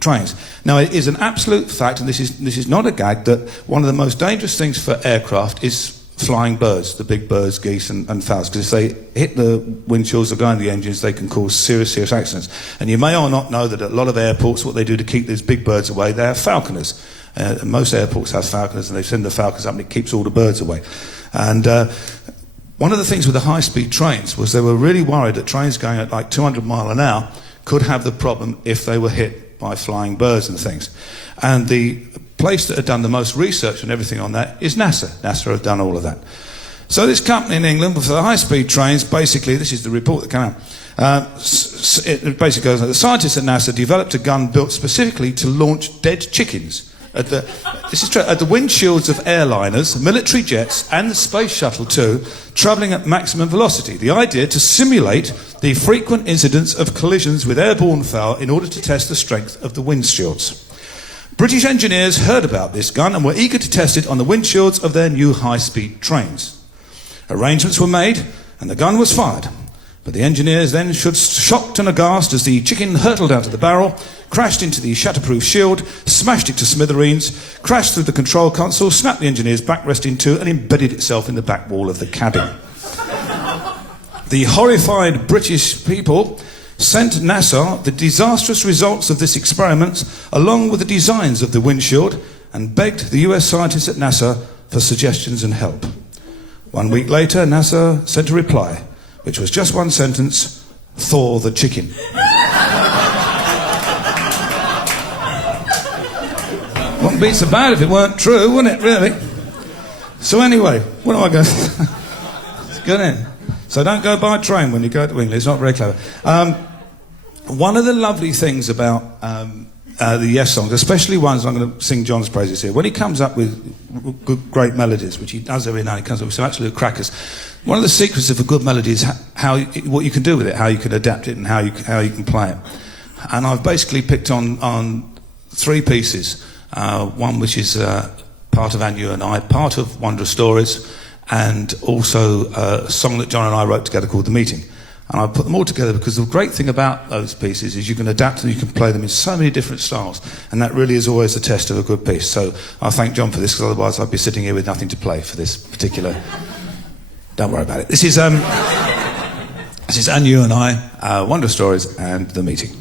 trains. Now, it is an absolute fact, and this is not a gag, that one of the most dangerous things for aircraft is flying birds, the big birds, geese and fowls, because if they hit the windshields or go in the engines, they can cause serious accidents. And you may or not know that at a lot of airports, what they do to keep these big birds away, they have falconers. Most airports have falconers, and they send the falcons up and it keeps all the birds away. And one of the things with the high-speed trains was they were really worried that trains going at like 200 mile an hour could have the problem if they were hit by flying birds and things. And the place that had done the most research and everything on that is NASA. NASA have done all of that. So this company in England, for the high-speed trains, basically, this is the report that came out, it basically goes like, the scientists at NASA developed a gun built specifically to launch dead chickens this is true, at the windshields of airliners, military jets, and the space shuttle too, travelling at maximum velocity. The idea to simulate the frequent incidence of collisions with airborne fowl in order to test the strength of the windshields. British engineers heard about this gun and were eager to test it on the windshields of their new high-speed trains. Arrangements were made, and the gun was fired. But the engineers then stood shocked and aghast as the chicken hurtled out of the barrel, crashed into the shatterproof shield, smashed it to smithereens, crashed through the control console, snapped the engineer's backrest in two, and embedded itself in the back wall of the cabin. The horrified British people sent NASA the disastrous results of this experiment along with the designs of the windshield and begged the US scientists at NASA for suggestions and help. 1 week later, NASA sent a reply, which was just one sentence: Thor the chicken. Wouldn't be so bad if it weren't true, wouldn't it, really? So anyway, what am I going to... It's good, in. So don't go by train when you go to England. It's not very clever. One of the lovely things about the Yes songs, especially ones I'm going to sing John's praises here, when he comes up with good, great melodies, which he does every now and he comes up with some absolute crackers. One of the secrets of a good melody is what you can do with it, how you can adapt it, and how you can play it. And I've basically picked on 3 pieces. One which is part of And You and I, part of Wondrous Stories, and also a song that John and I wrote together called The Meeting. And I put them all together because the great thing about those pieces is you can adapt them, you can play them in so many different styles, and that really is always the test of a good piece. So I thank John for this, because otherwise I'd be sitting here with nothing to play for this particular... Don't worry about it. This is And You and I, Wondrous Stories and The Meeting.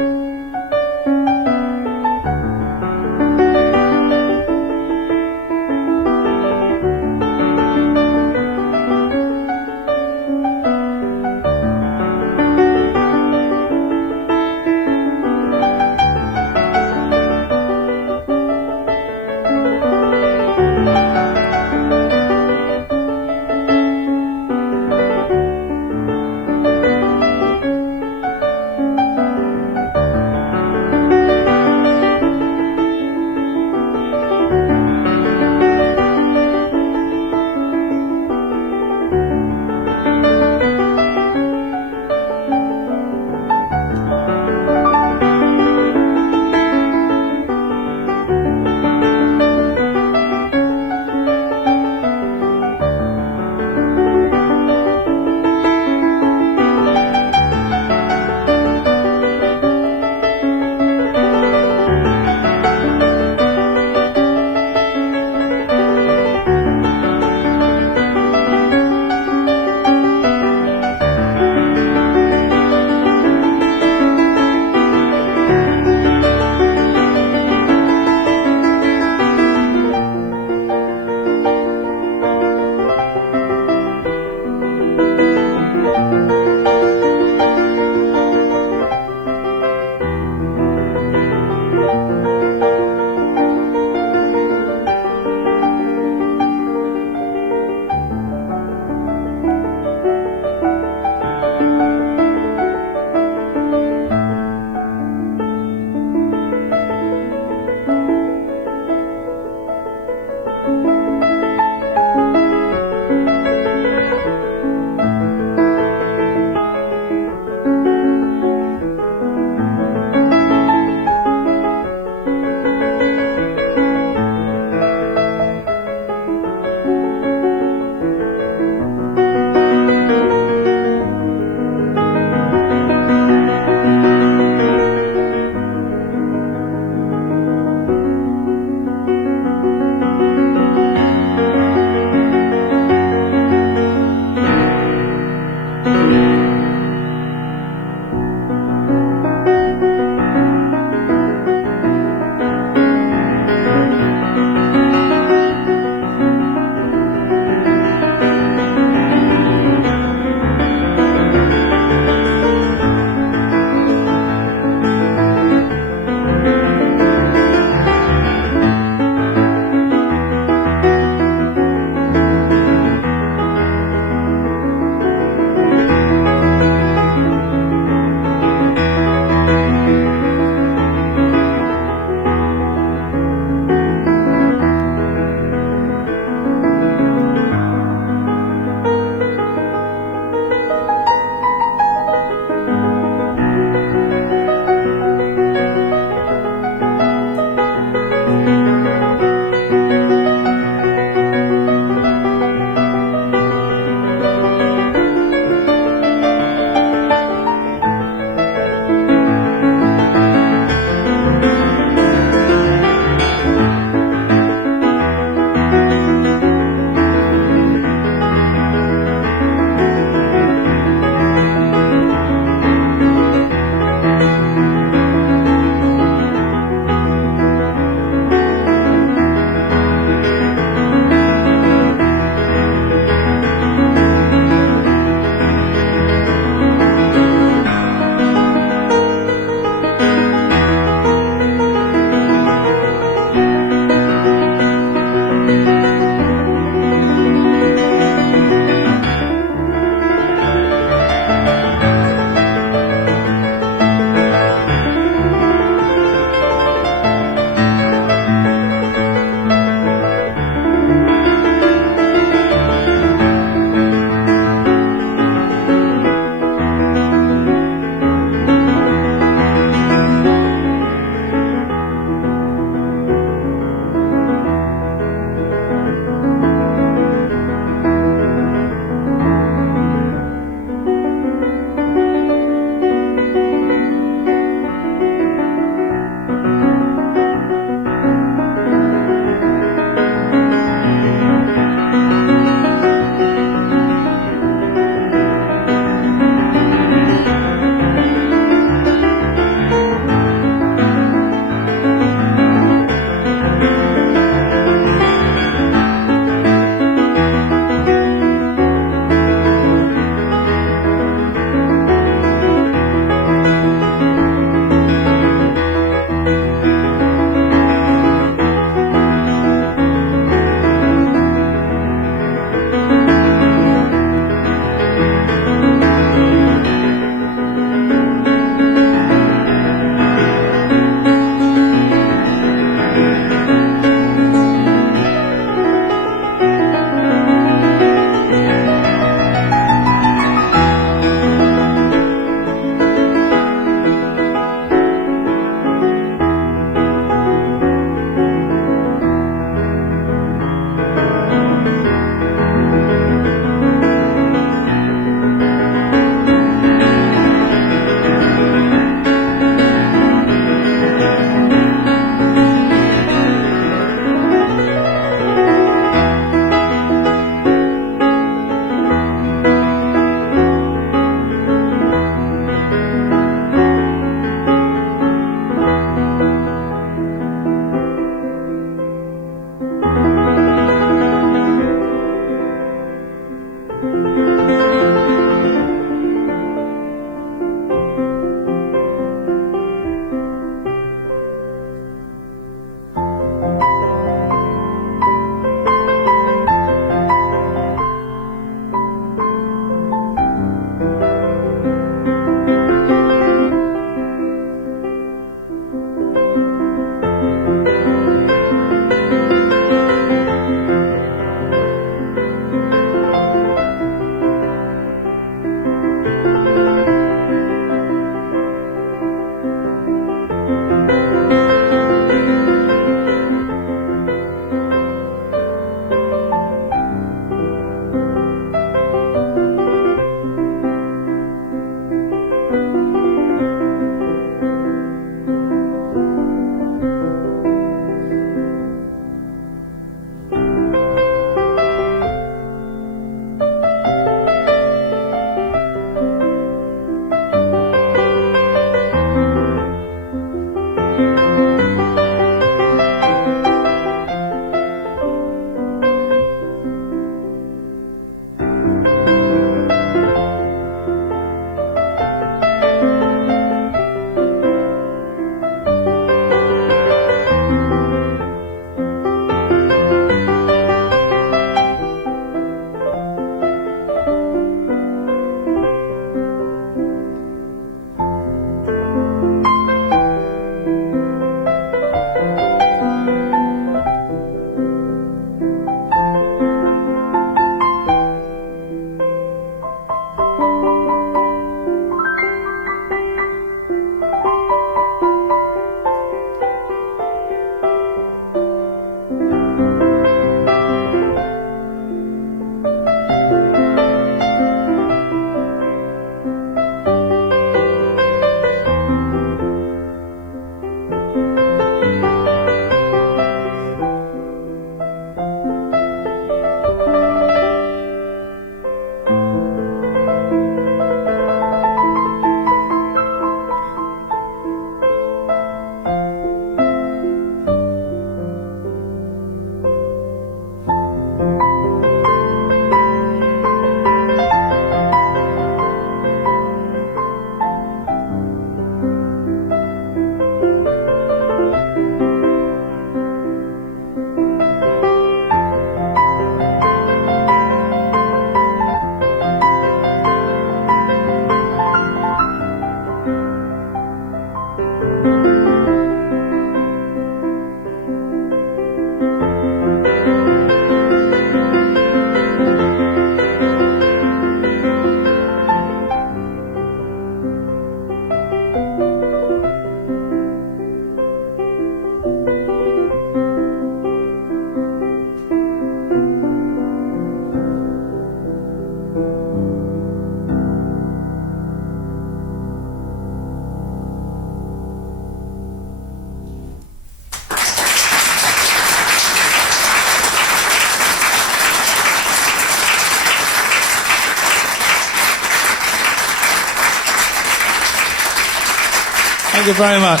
Thank you very much.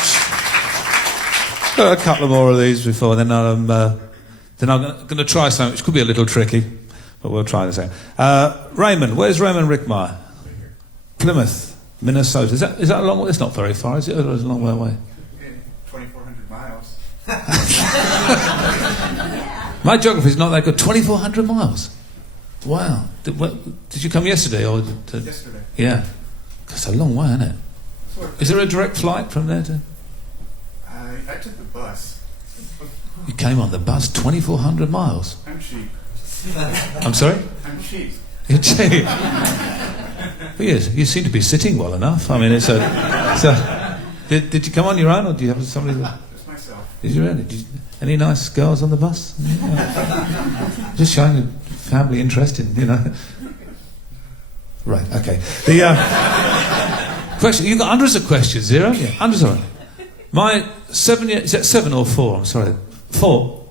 Got a couple more of these before, then I'm going to try something which could be a little tricky, but we'll try this out. Raymond, where's Raymond Rickmeyer? Plymouth, Minnesota. Is that a long way? It's not very far, is it? Or is it a long way away? 2,400 miles. My geography's not that good. 2,400 miles. Wow. Did you come yesterday or? Yesterday. Yeah. That's a long way, isn't it? Is there a direct flight from there to? I took the bus. You came on the bus 2,400 miles. I'm cheap. I'm sorry? I'm cheap. You're cheap. But yes, you seem to be sitting well enough. I mean, it's a. Did you come on your own, or do you have somebody? Just myself. Did you really? Any nice girls on the bus? Just showing your family interest in, Right. Okay. The question. You've got hundreds of questions, Zero. Yeah, hundreds of them. My 7 year. Is that 7 or 4? I'm sorry. 4.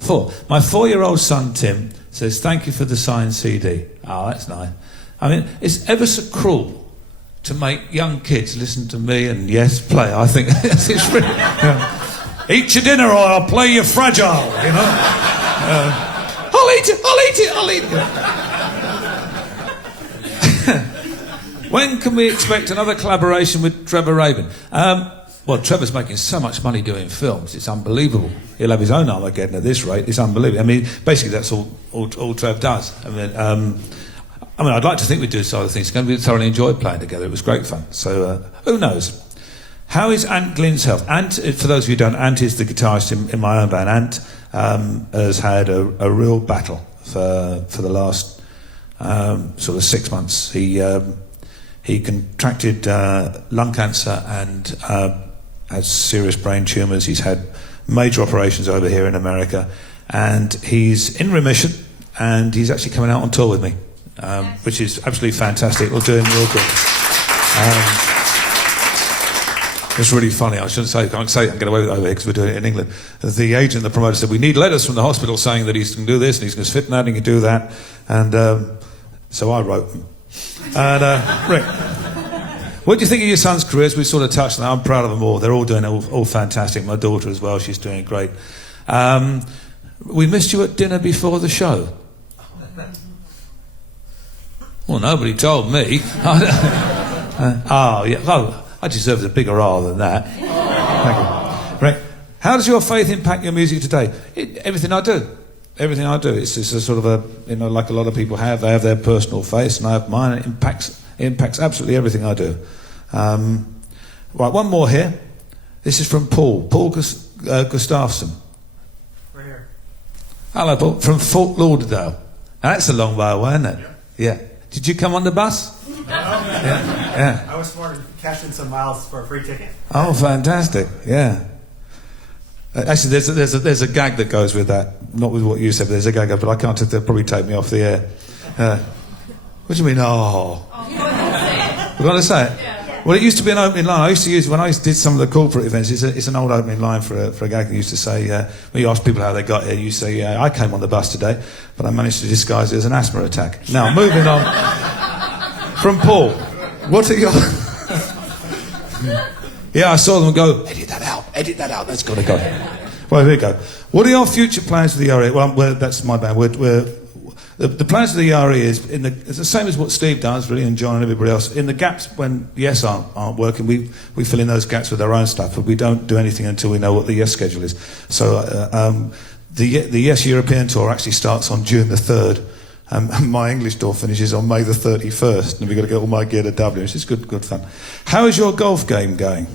4. My 4-year-old son Tim says, "Thank you for the signed CD." Oh, that's nice. I mean, it's ever so cruel to make young kids listen to me and Yes play. I think it's really. Eat your dinner or I'll play you Fragile, I'll eat it. When can we expect another collaboration with Trevor Rabin? Well, Trevor's making so much money doing films, it's unbelievable. He'll have his own Armageddon at this rate, it's unbelievable. I mean, basically that's all Trev does. I mean, I'd like to think we'd do some other things. We thoroughly enjoyed playing together, it was great fun. So, who knows? How is Ant Glynn's health? Ant, for those of you who don't, Ant is the guitarist in my own band. Ant has had a real battle for the last sort of 6 months. He contracted lung cancer and has serious brain tumours. He's had major operations over here in America, and he's in remission, and he's actually coming out on tour with me, which is absolutely fantastic. We'll do him real good. It's really funny. I can't say I can get away with it over here because we're doing it in England. The agent, the promoter said, "We need letters from the hospital saying that he can do this and he's going to fit in that and he can do that." And so I wrote them. And Rick, what do you think of your son's careers? We sort of touched on that. I'm proud of them all. They're all doing all fantastic. My daughter as well. She's doing great. We missed you at dinner before the show. Well, nobody told me. Oh, yeah. Oh, I deserved a bigger R than that. Thank you. Right. How does your faith impact your music today? Everything I do. Everything I do. It's a sort of a, like a lot of people have. They have their personal faith, and I have mine. It impacts absolutely everything I do. Right, one more here. This is from Paul Gustafsson. Right here. Hello, Paul. From Fort Lauderdale. Now, that's a long way away, isn't it? Yeah. Did you come on the bus? Yeah. I was smart to cash in some miles for a free ticket. Oh, fantastic! Yeah. Actually, there's a gag that goes with that. Not with what you said, but there's a gag. But I can't. They'll probably take me off the air. What do you mean? Oh. We're going to say it. Yeah. Well, it used to be an opening line. I used to use when I did some of the corporate events. It's an old opening line for a gag. I used to say when you ask people how they got here, you say, "Yeah, I came on the bus today, but I managed to disguise it as an asthma attack." Now, moving on from Paul. What are your? Yeah, I saw them go. Edit that out. That's got to go. Well, here we go. What are your future plans for the RE? Well, that's my band. The plans for the RE is it's the same as what Steve does, really, and John and everybody else. In the gaps when Yes aren't working, we fill in those gaps with our own stuff, but we don't do anything until we know what the Yes schedule is. So the Yes European tour actually starts on June the 3rd. And my English tour finishes on May the 31st, and we've got to get all my gear to Dublin. It's good fun. How is your golf game going?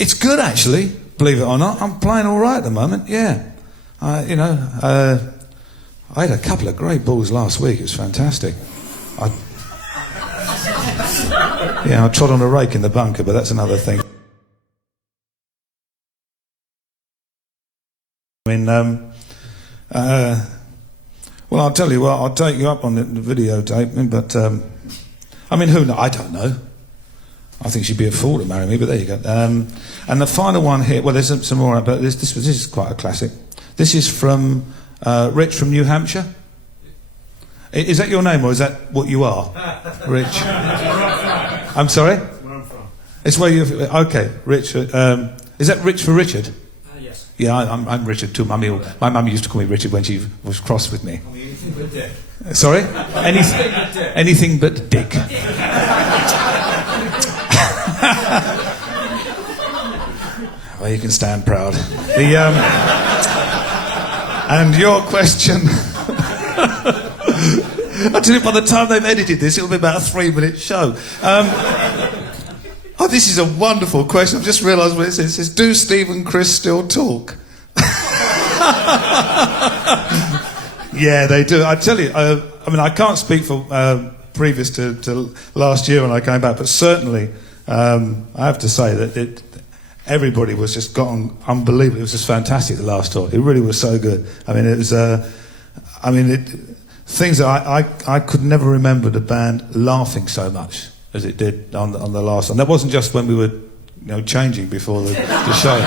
It's good, actually, believe it or not. I'm playing all right at the moment, yeah. I had a couple of great balls last week. It was fantastic. I trod on a rake in the bunker, but that's another thing. I mean, well, I'll tell you what, I'll take you up on the videotape, but, I mean, who knows? I don't know. I think she'd be a fool to marry me, but there you go. And the final one here, well, there's some more, but this is quite a classic. This is from Rich from New Hampshire. Is that your name, or is that what you are? Rich. I'm sorry? That's where I'm from. It's where you. Okay, Rich. Is that Rich for Richard? Yes. Yeah, I'm Richard too. My mum used to call me Richard when she was cross with me. Anything but Dick. Sorry? Anything but Dick. Well, you can stand proud. And your question. I tell you, by the time they've edited this, it'll be about a 3-minute show. Oh, this is a wonderful question. I've just realised what it says. It says, do Steve and Chris still talk? Yeah, they do. I tell you, I mean, I can't speak for previous to last year when I came back, but certainly I have to say that everybody was just got on unbelievable. It was just fantastic, the last tour. It really was so good. I mean, it was... things that I could never remember the band laughing so much as it did on the last one. That wasn't just when we were, changing before the show.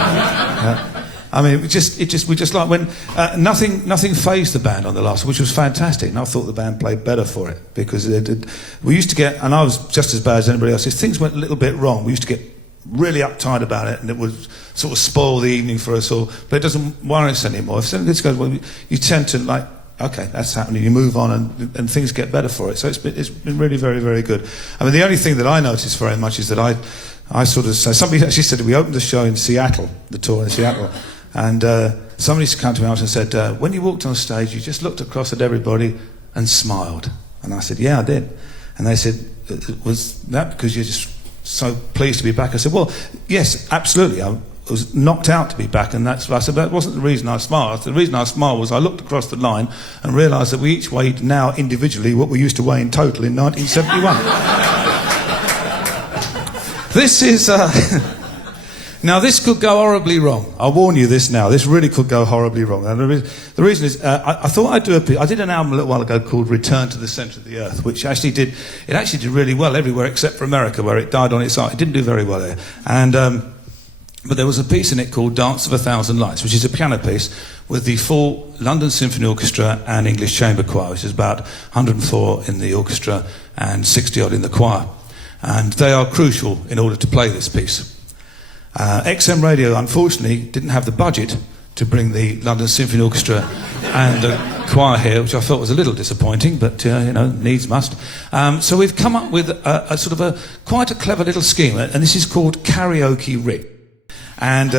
I mean, we just like when nothing phased the band on the last one, which was fantastic. And I thought the band played better for it because we used to get, and I was just as bad as anybody else. If things went a little bit wrong, we used to get really uptight about it, and it would sort of spoil the evening for us all. But it doesn't worry us anymore. If something goes well, you tend to like. Okay, that's happening. You move on and things get better for it. So it's been really very, very good. I mean, the only thing that I noticed very much is that I sort of say, somebody actually said we opened the show in Seattle, the tour in Seattle, and somebody came to me after and said, when you walked on stage, you just looked across at everybody and smiled. And I said, yeah, I did. And they said, was that because you're just so pleased to be back? I said, well, yes, absolutely. I was knocked out to be back, and that's. I said, that wasn't the reason I smiled. The reason I smiled was I looked across the line and realised that we each weighed now individually what we used to weigh in total in 1971. This is... Now, this could go horribly wrong. I'll warn you this now. This really could go horribly wrong. And the reason is, I thought I'd do I did an album a little while ago called Return to the Centre of the Earth, which actually did really well everywhere except for America, where it died on its own. It didn't do very well there. And... but there was a piece in it called Dance of a Thousand Lights, which is a piano piece with the full London Symphony Orchestra and English Chamber Choir, which is about 104 in the orchestra and 60-odd in the choir. And they are crucial in order to play this piece. XM Radio, unfortunately, didn't have the budget to bring the London Symphony Orchestra and the choir here, which I felt was a little disappointing, but, needs must. So we've come up with a sort of quite a clever little scheme, and this is called Karaoke Rick. And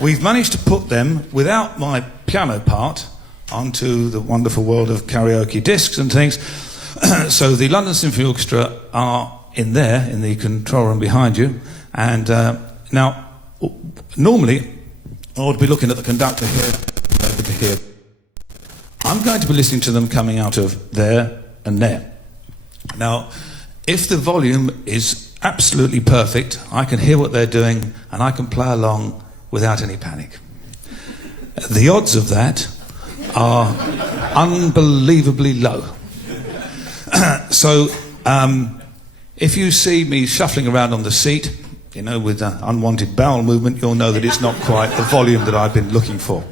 we've managed to put them, without my piano part, onto the wonderful world of karaoke discs and things. So the London Symphony Orchestra are in there, in the control room behind you. And now, normally, I would be looking at the conductor here. I'm going to be listening to them coming out of there and there. Now, if the volume is absolutely perfect, I can hear what they're doing and I can play along without any panic. The odds of that are unbelievably low. So if you see me shuffling around on the seat, with unwanted bowel movement, you'll know that it's not quite the volume that I've been looking for.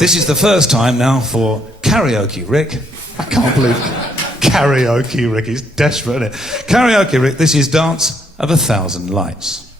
This is the first time now for Karaoke Rick. I can't believe it. Karaoke Rick, he's desperate, isn't it? Karaoke Rick, this is Dance of a Thousand Lights.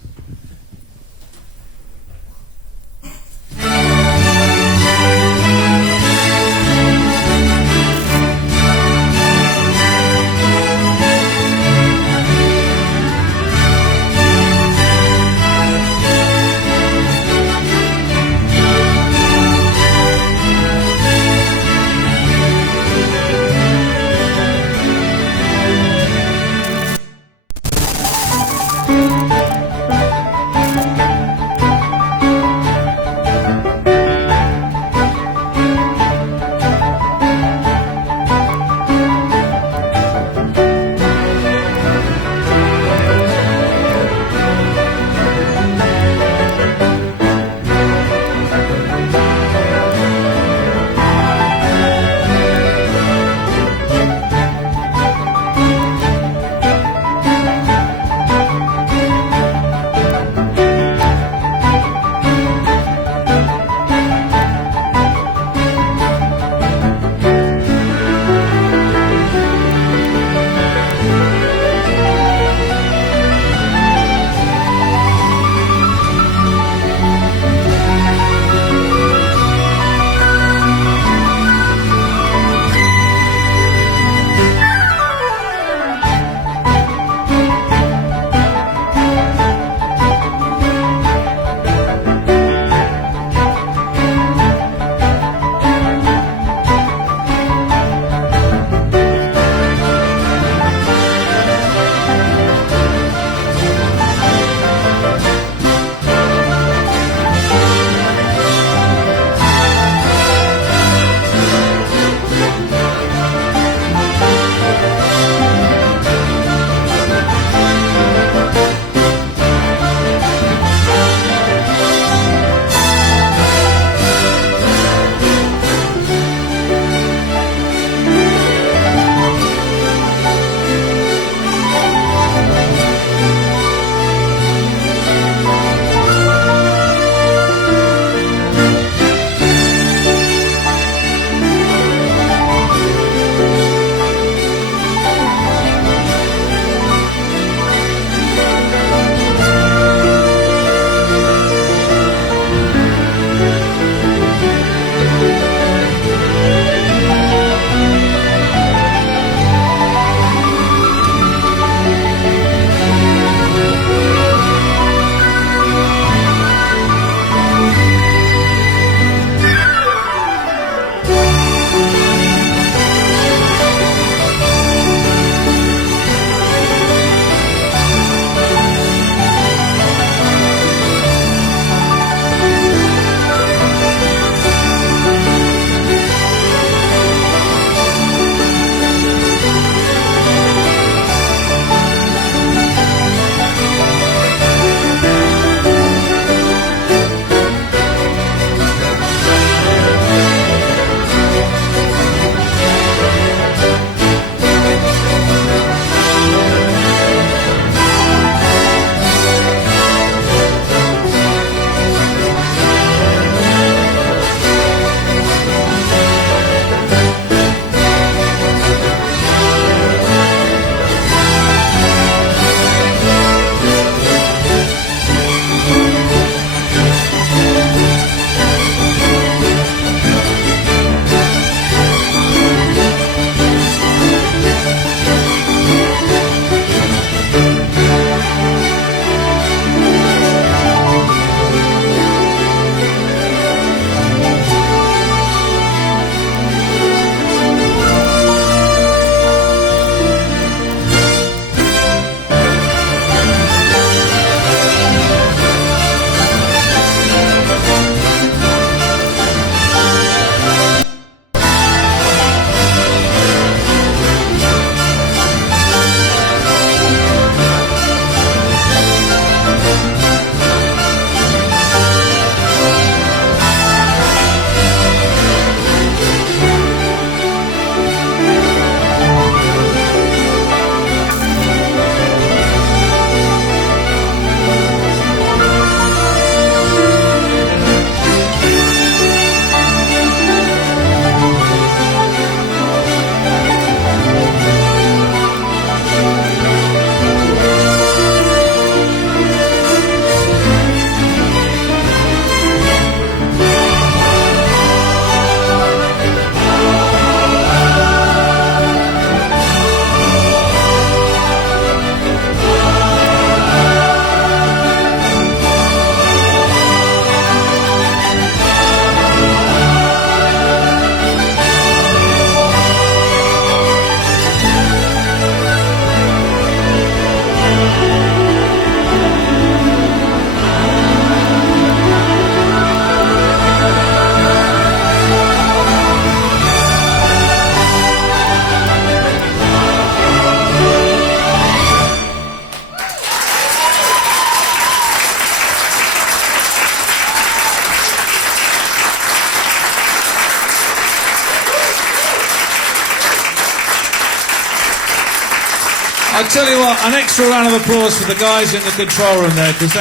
I tell you what, an extra round of applause for the guys in the control room there, because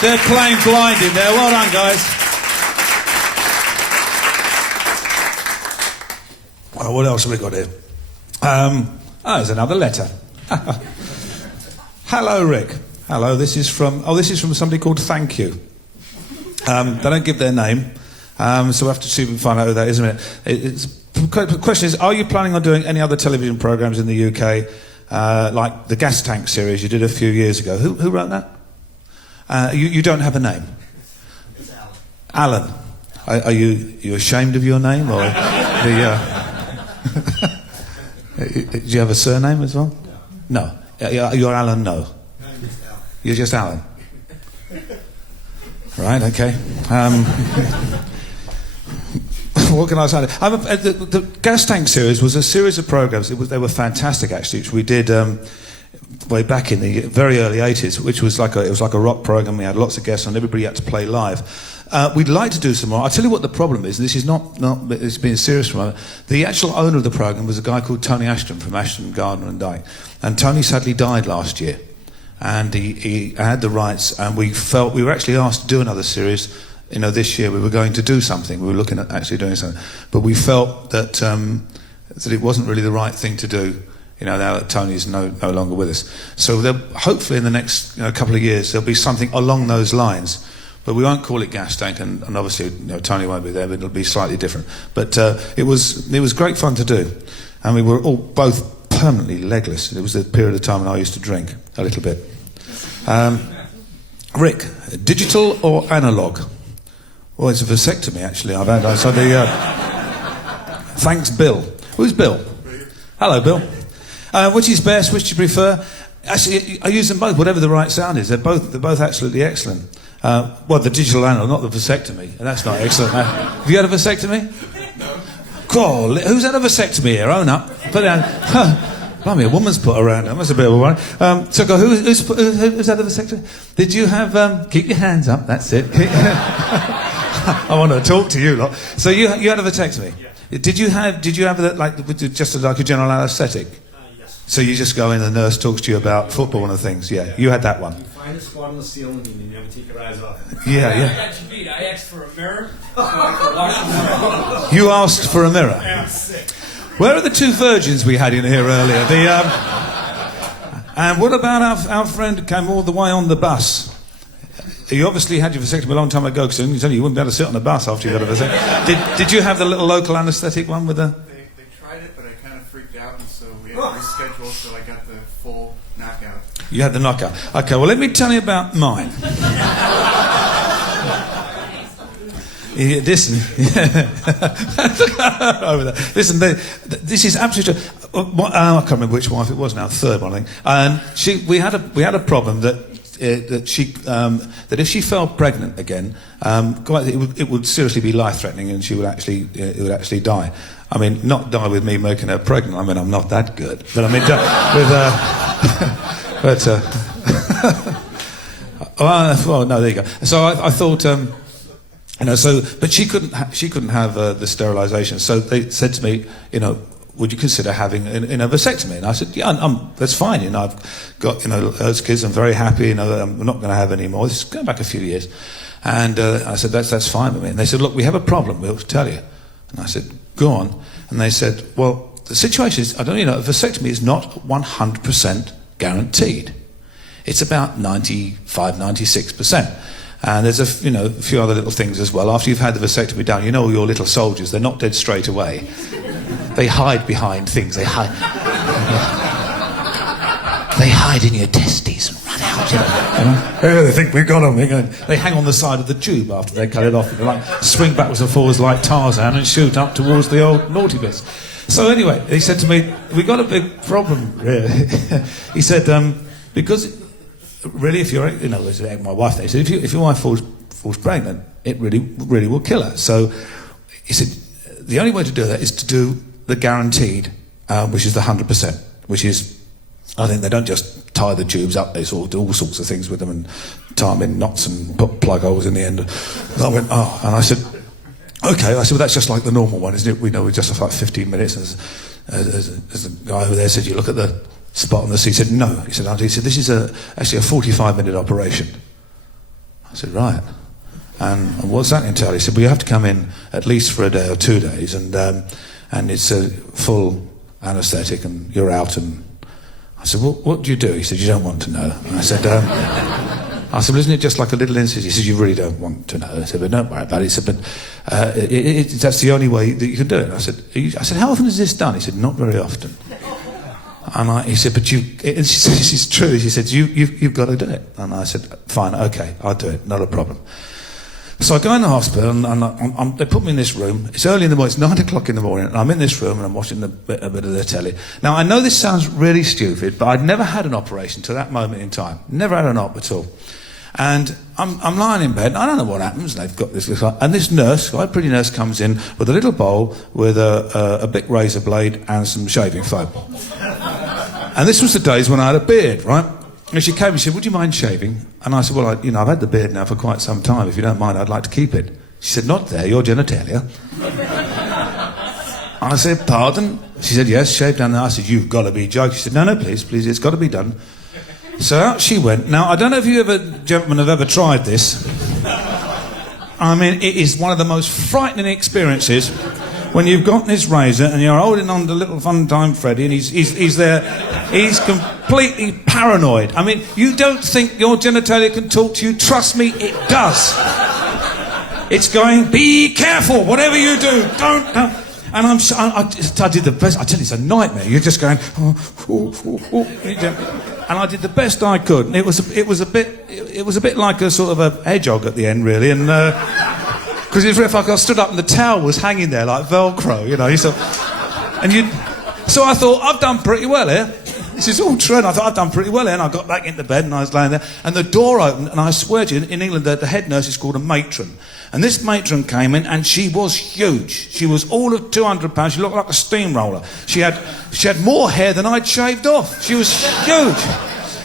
they're playing blind in there. Well done, guys. Well, what else have we got here? There's another letter. Hello, Rick. Hello, this is from somebody called Thank You. They don't give their name, so we'll have to see if we can find out who that is in a minute. The question is, are you planning on doing any other television programmes in the UK, like the gas tank series you did a few years ago? Who wrote that? You don't have a name? It's Alan. Alan. Are you ashamed of your name? Or do you have a surname as well? No. You're Alan, no. You're just Alan. Right, okay. What can I say? The Gas Tank series was a series of programmes. They were fantastic, actually, which we did way back in the very early 80s, which was like a rock programme. We had lots of guests on, everybody had to play live. We'd like to do some more. I'll tell you what the problem is. This is not it's being serious for a moment. The actual owner of the programme was a guy called Tony Ashton from Ashton, Gardner and Dyke. And Tony sadly died last year. And he had the rights, and we were actually asked to do another series. This year we were going to do something. We were looking at actually doing something, but we felt that it wasn't really the right thing to do. Now that Tony's no longer with us, so hopefully in the next couple of years there'll be something along those lines. But we won't call it Gas Tank, and obviously Tony won't be there, but it'll be slightly different. But it was great fun to do, and we were all both permanently legless. It was the period of time when I used to drink a little bit. Rick, digital or analogue? Well, it's a vasectomy, actually. Thanks, Bill. Who's Bill? Hello, Bill. Which is best? Which do you prefer? Actually, I use them both. Whatever the right sound is, they're both absolutely excellent. Well, the digital analog, not the vasectomy. That's not excellent. Have you had a vasectomy? No. God, who's had a vasectomy here? Own up. Put down. Blimey, a woman's put around. That must have been a worry. So, who's had a vasectomy? Did you have? Keep your hands up. That's it. I want to talk to you lot. So you had a vasectomy. Yeah. Did you have that just like a general anaesthetic? Yes. So you just go in, the nurse talks to you about football and things. Yeah. You had that one. You find a spot on the ceiling and you never take your eyes off it. Yeah. I got you beat. I asked for a mirror. So I could watch the mirror. You asked for a mirror. I'm sick. Where are the two virgins we had in here earlier? And what about our friend who came all the way on the bus? You obviously had your vasectomy a long time ago, because you wouldn't be able to sit on the bus after you got a vasectomy. Did you have the little local anaesthetic one with the... They tried it, but I kind of freaked out, and so we had to reschedule, so I got the full knockout. You had the knockout. Okay, well, let me tell you about mine. Listen, over there. Listen, this is absolutely. I can't remember which wife it was now. Third one, I think. And we had a problem that if she fell pregnant again, it would seriously be life-threatening, and it would actually die. I mean, not die with me making her pregnant. I mean, I'm not that good, but I mean, well, no, there you go. So I thought. But she couldn't have the sterilisation. So they said to me, would you consider having a vasectomy? And I said, yeah, that's fine. I've got those kids. I'm very happy. I'm not going to have any more. This is going back a few years, and I said that's fine with me. And they said, look, we have a problem. We'll tell you. And I said, go on. And they said, well, the situation is, a vasectomy is not 100% guaranteed. It's about 95, 96%. And there's a few other little things as well. After you've had the vasectomy done, all your little soldiers, they're not dead straight away. They hide behind things. They hide in your testes and run out. They think we've got them. They hang on the side of the tube after they cut it off. They swing backwards and forwards like Tarzan and shoot up towards the old naughty bits. So anyway, he said to me, "We got a big problem." He said, because. Really, if you're, my wife, they said, if your wife falls pregnant, it really will kill her. So he said, the only way to do that is to do the guaranteed, which is the 100%, which is, I think they don't just tie the tubes up, they sort of do all sorts of things with them and tie them in knots and put plug holes in the end. And I went, oh, and I said, okay. I said, well, that's just like the normal one, isn't it? We know we're just like 15 minutes. As the guy over there said, you look at the spot on the seat. He said, no. He said, this is actually a 45-minute operation. I said, right. And what's that entail? He said, well, you have to come in at least for a day or 2 days, and it's a full anaesthetic, and you're out. And I said, well, what do you do? He said, you don't want to know. And I said, well, isn't it just like a little incision? He said, you really don't want to know. I said, but don't worry about it. He said, but that's the only way that you can do it. I said, how often is this done? He said, not very often. And he said, but this is true. He said, you've got to do it. And I said, fine, okay, I'll do it, not a problem. So I go in the hospital, and they put me in this room. It's early in the morning, it's 9 o'clock in the morning, and I'm in this room, and I'm watching a bit of the telly. Now, I know this sounds really stupid, but I'd never had an operation to that moment in time. Never had an op at all. And I'm lying in bed, and I don't know what happens. They've got this, and this nurse, quite a pretty nurse, comes in with a little bowl with a big razor blade and some shaving foam. And this was the days when I had a beard, right? And she came and she said, would you mind shaving? And I said, well, I've had the beard now for quite some time. If you don't mind, I'd like to keep it. She said, not there, your genitalia. I said, pardon? She said, yes, shave down there. I said, you've got to be joking. She said, no, please, it's got to be done. So out she went. Now, I don't know if you gentlemen have ever tried this. I mean, it is one of the most frightening experiences when you've got this razor and you're holding on to little fun time Freddy, and he's there, he's completely paranoid. I mean, you don't think your genitalia can talk to you? Trust me, it does. It's going, be careful, whatever you do, don't. And I did the best. I tell you, it's a nightmare. You're just going, and I did the best I could. And it was a bit like a sort of a hedgehog at the end, really, and. Because it was like I stood up and the towel was hanging there like Velcro, you know. So I thought, I've done pretty well here. This is all true. And I thought, I've done pretty well here. And I got back into bed and I was laying there. And the door opened, and I swear to you, in England, the head nurse is called a matron. And this matron came in, and she was huge. She was all of 200 pounds. She looked like a steamroller. She had more hair than I'd shaved off. She was huge.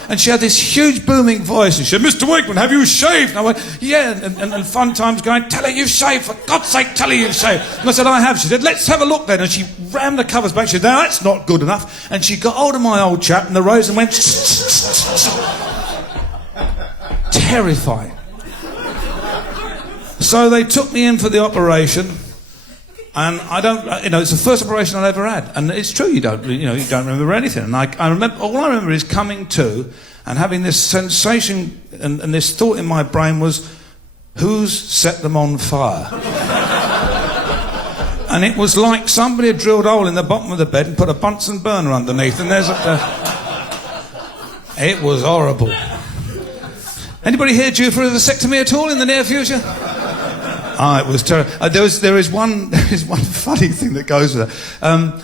And she had this huge booming voice, and she said, Mr. Wakeman, have you shaved? And I went, yeah, and fun times going, tell her you've shaved, for God's sake, tell her you've shaved. And I said, I have. She said, let's have a look then. And she rammed the covers back. She said, no, that's not good enough. And she got hold of my old chap and the rose and went, terrifying. So they took me in for the operation. And it's the first operation I've ever had, and it's true. You don't remember anything. And I remember, all I remember is coming to and having this sensation and this thought in my brain was, who's set them on fire? And it was like somebody had drilled a hole in the bottom of the bed and put a Bunsen burner underneath, and it was horrible. Anybody here due for a vasectomy at all in the near future? It was terrible. There is one funny thing that goes with that.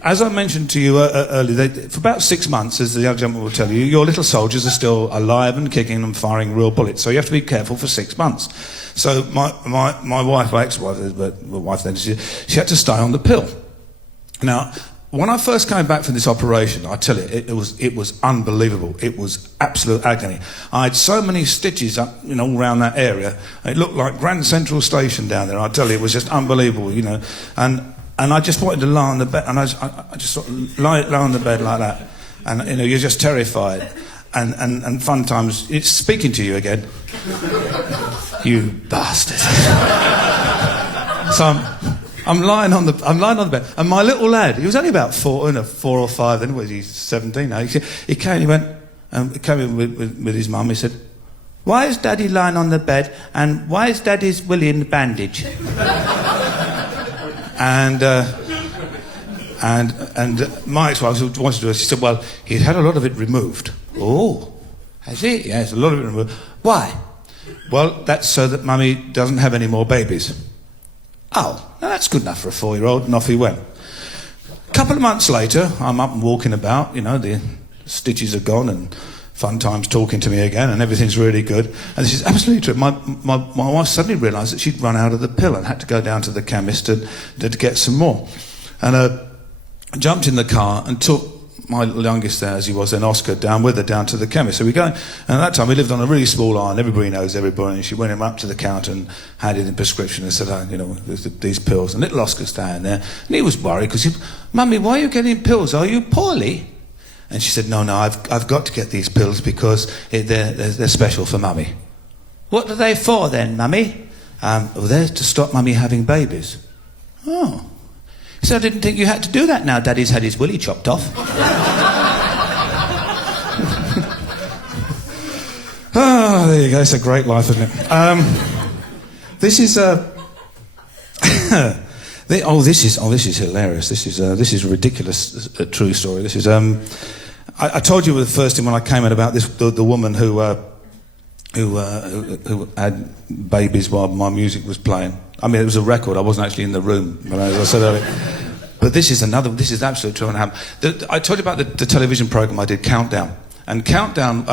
As I mentioned to you earlier, for about 6 months, as the young gentleman will tell you, your little soldiers are still alive and kicking and firing real bullets. So you have to be careful for 6 months. So my wife, my ex-wife, but my wife then, she had to stay on the pill. Now, when I first came back from this operation, I tell you, it was unbelievable. It was absolute agony. I had so many stitches up, all around that area. It looked like Grand Central Station down there. I tell you, it was just unbelievable, And I just wanted to lie on the bed, and I just sort of lie on the bed like that, and you're just terrified. And fun times, it's speaking to you again. You bastard. So I'm lying on the bed, and my little lad, he was only about 4 or 5 then, he's 17 now. He came in with his mum. He said, "Why is Daddy lying on the bed, and why is Daddy's willy in the bandage?" and my ex-wife wanted to do it. She said, "Well, he's had a lot of it removed." "Oh, has he?" "Yes, a lot of it removed." "Why?" "Well, that's so that Mummy doesn't have any more babies." "Oh, now that's good enough for a 4-year-old," and off he went. A couple of months later, I'm up and walking about, the stitches are gone, and fun times talking to me again, and everything's really good. And this is absolutely true. My wife suddenly realised that she'd run out of the pill and had to go down to the chemist to get some more. And I jumped in the car and took my youngest there, as he was then, Oscar, down with her down to the chemist. So we go, and at that time we lived on a really small island. Everybody knows everybody. And she went him up to the counter and handed him a prescription and said, these pills. And little Oscar's down there, and he was worried because Mummy, why are you getting pills? Are you poorly? And she said, no, I've got to get these pills because they're special for Mummy. What are they for then, Mummy? Well, they're to stop Mummy having babies. Oh. So I didn't think you had to do that now Daddy's had his willy chopped off. Oh, there you go. It's a great life, isn't it? This is this is hilarious. This is a ridiculous true story. This is I told you the first thing when I came in about this the woman who had babies while my music was playing. I mean, it was a record. I wasn't actually in the room, but as I said earlier. But this is absolutely true and happened. I told you about the television program I did, Countdown, and Countdown.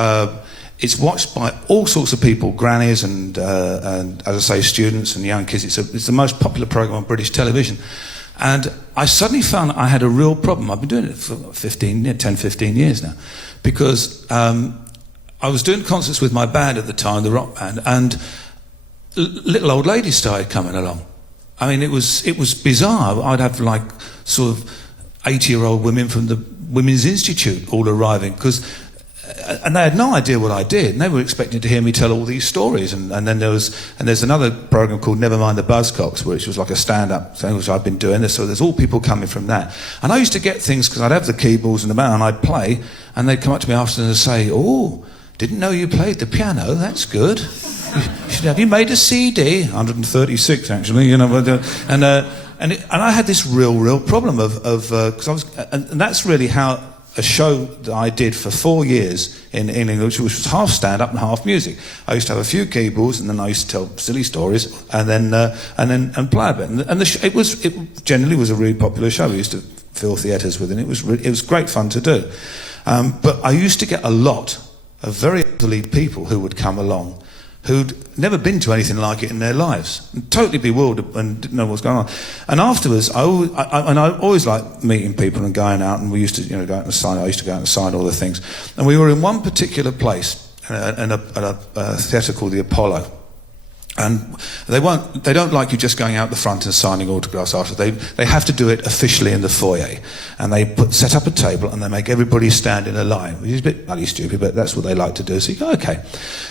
It's watched by all sorts of people, grannies and as I say, students and young kids. It's the most popular program on British television. And I suddenly found I had a real problem. I've been doing it for 10, 15 years now. Because I was doing concerts with my band at the time, the rock band, and little old ladies started coming along. I mean, it was bizarre. I'd have like sort of 80-year-old women from the Women's Institute all arriving, and they had no idea what I did, and they were expecting to hear me tell all these stories. And then there's another program called Never Mind the Buzzcocks, which was like a stand-up thing, which I've been doing. So there's all people coming from that. And I used to get things because I'd have the keyboards and the band, and I'd play, and they'd come up to me after and say, "Oh, didn't know you played the piano. That's good. Have you made a CD?" 136 actually, you know. And I had this real problem of because I was, and that's really how. A show that I did for 4 years in English, which was half stand-up and half music. I used to have a few keyboards, and then I used to tell silly stories, and then play a bit. And it generally was a really popular show. We used to fill theatres with it. It was great fun to do. But I used to get a lot of very elderly people who would come along, who'd never been to anything like it in their lives, and totally bewildered and didn't know what's going on. And afterwards, I always liked meeting people and going out, and we used to, go out and sign. I used to go out and sign all the things. And we were in one particular place, in a theatre called the Apollo. And they don't like you just going out the front and signing autographs after. They have to do it officially in the foyer. And they set up a table and they make everybody stand in a line, which is a bit bloody stupid, but that's what they like to do. So you go, okay.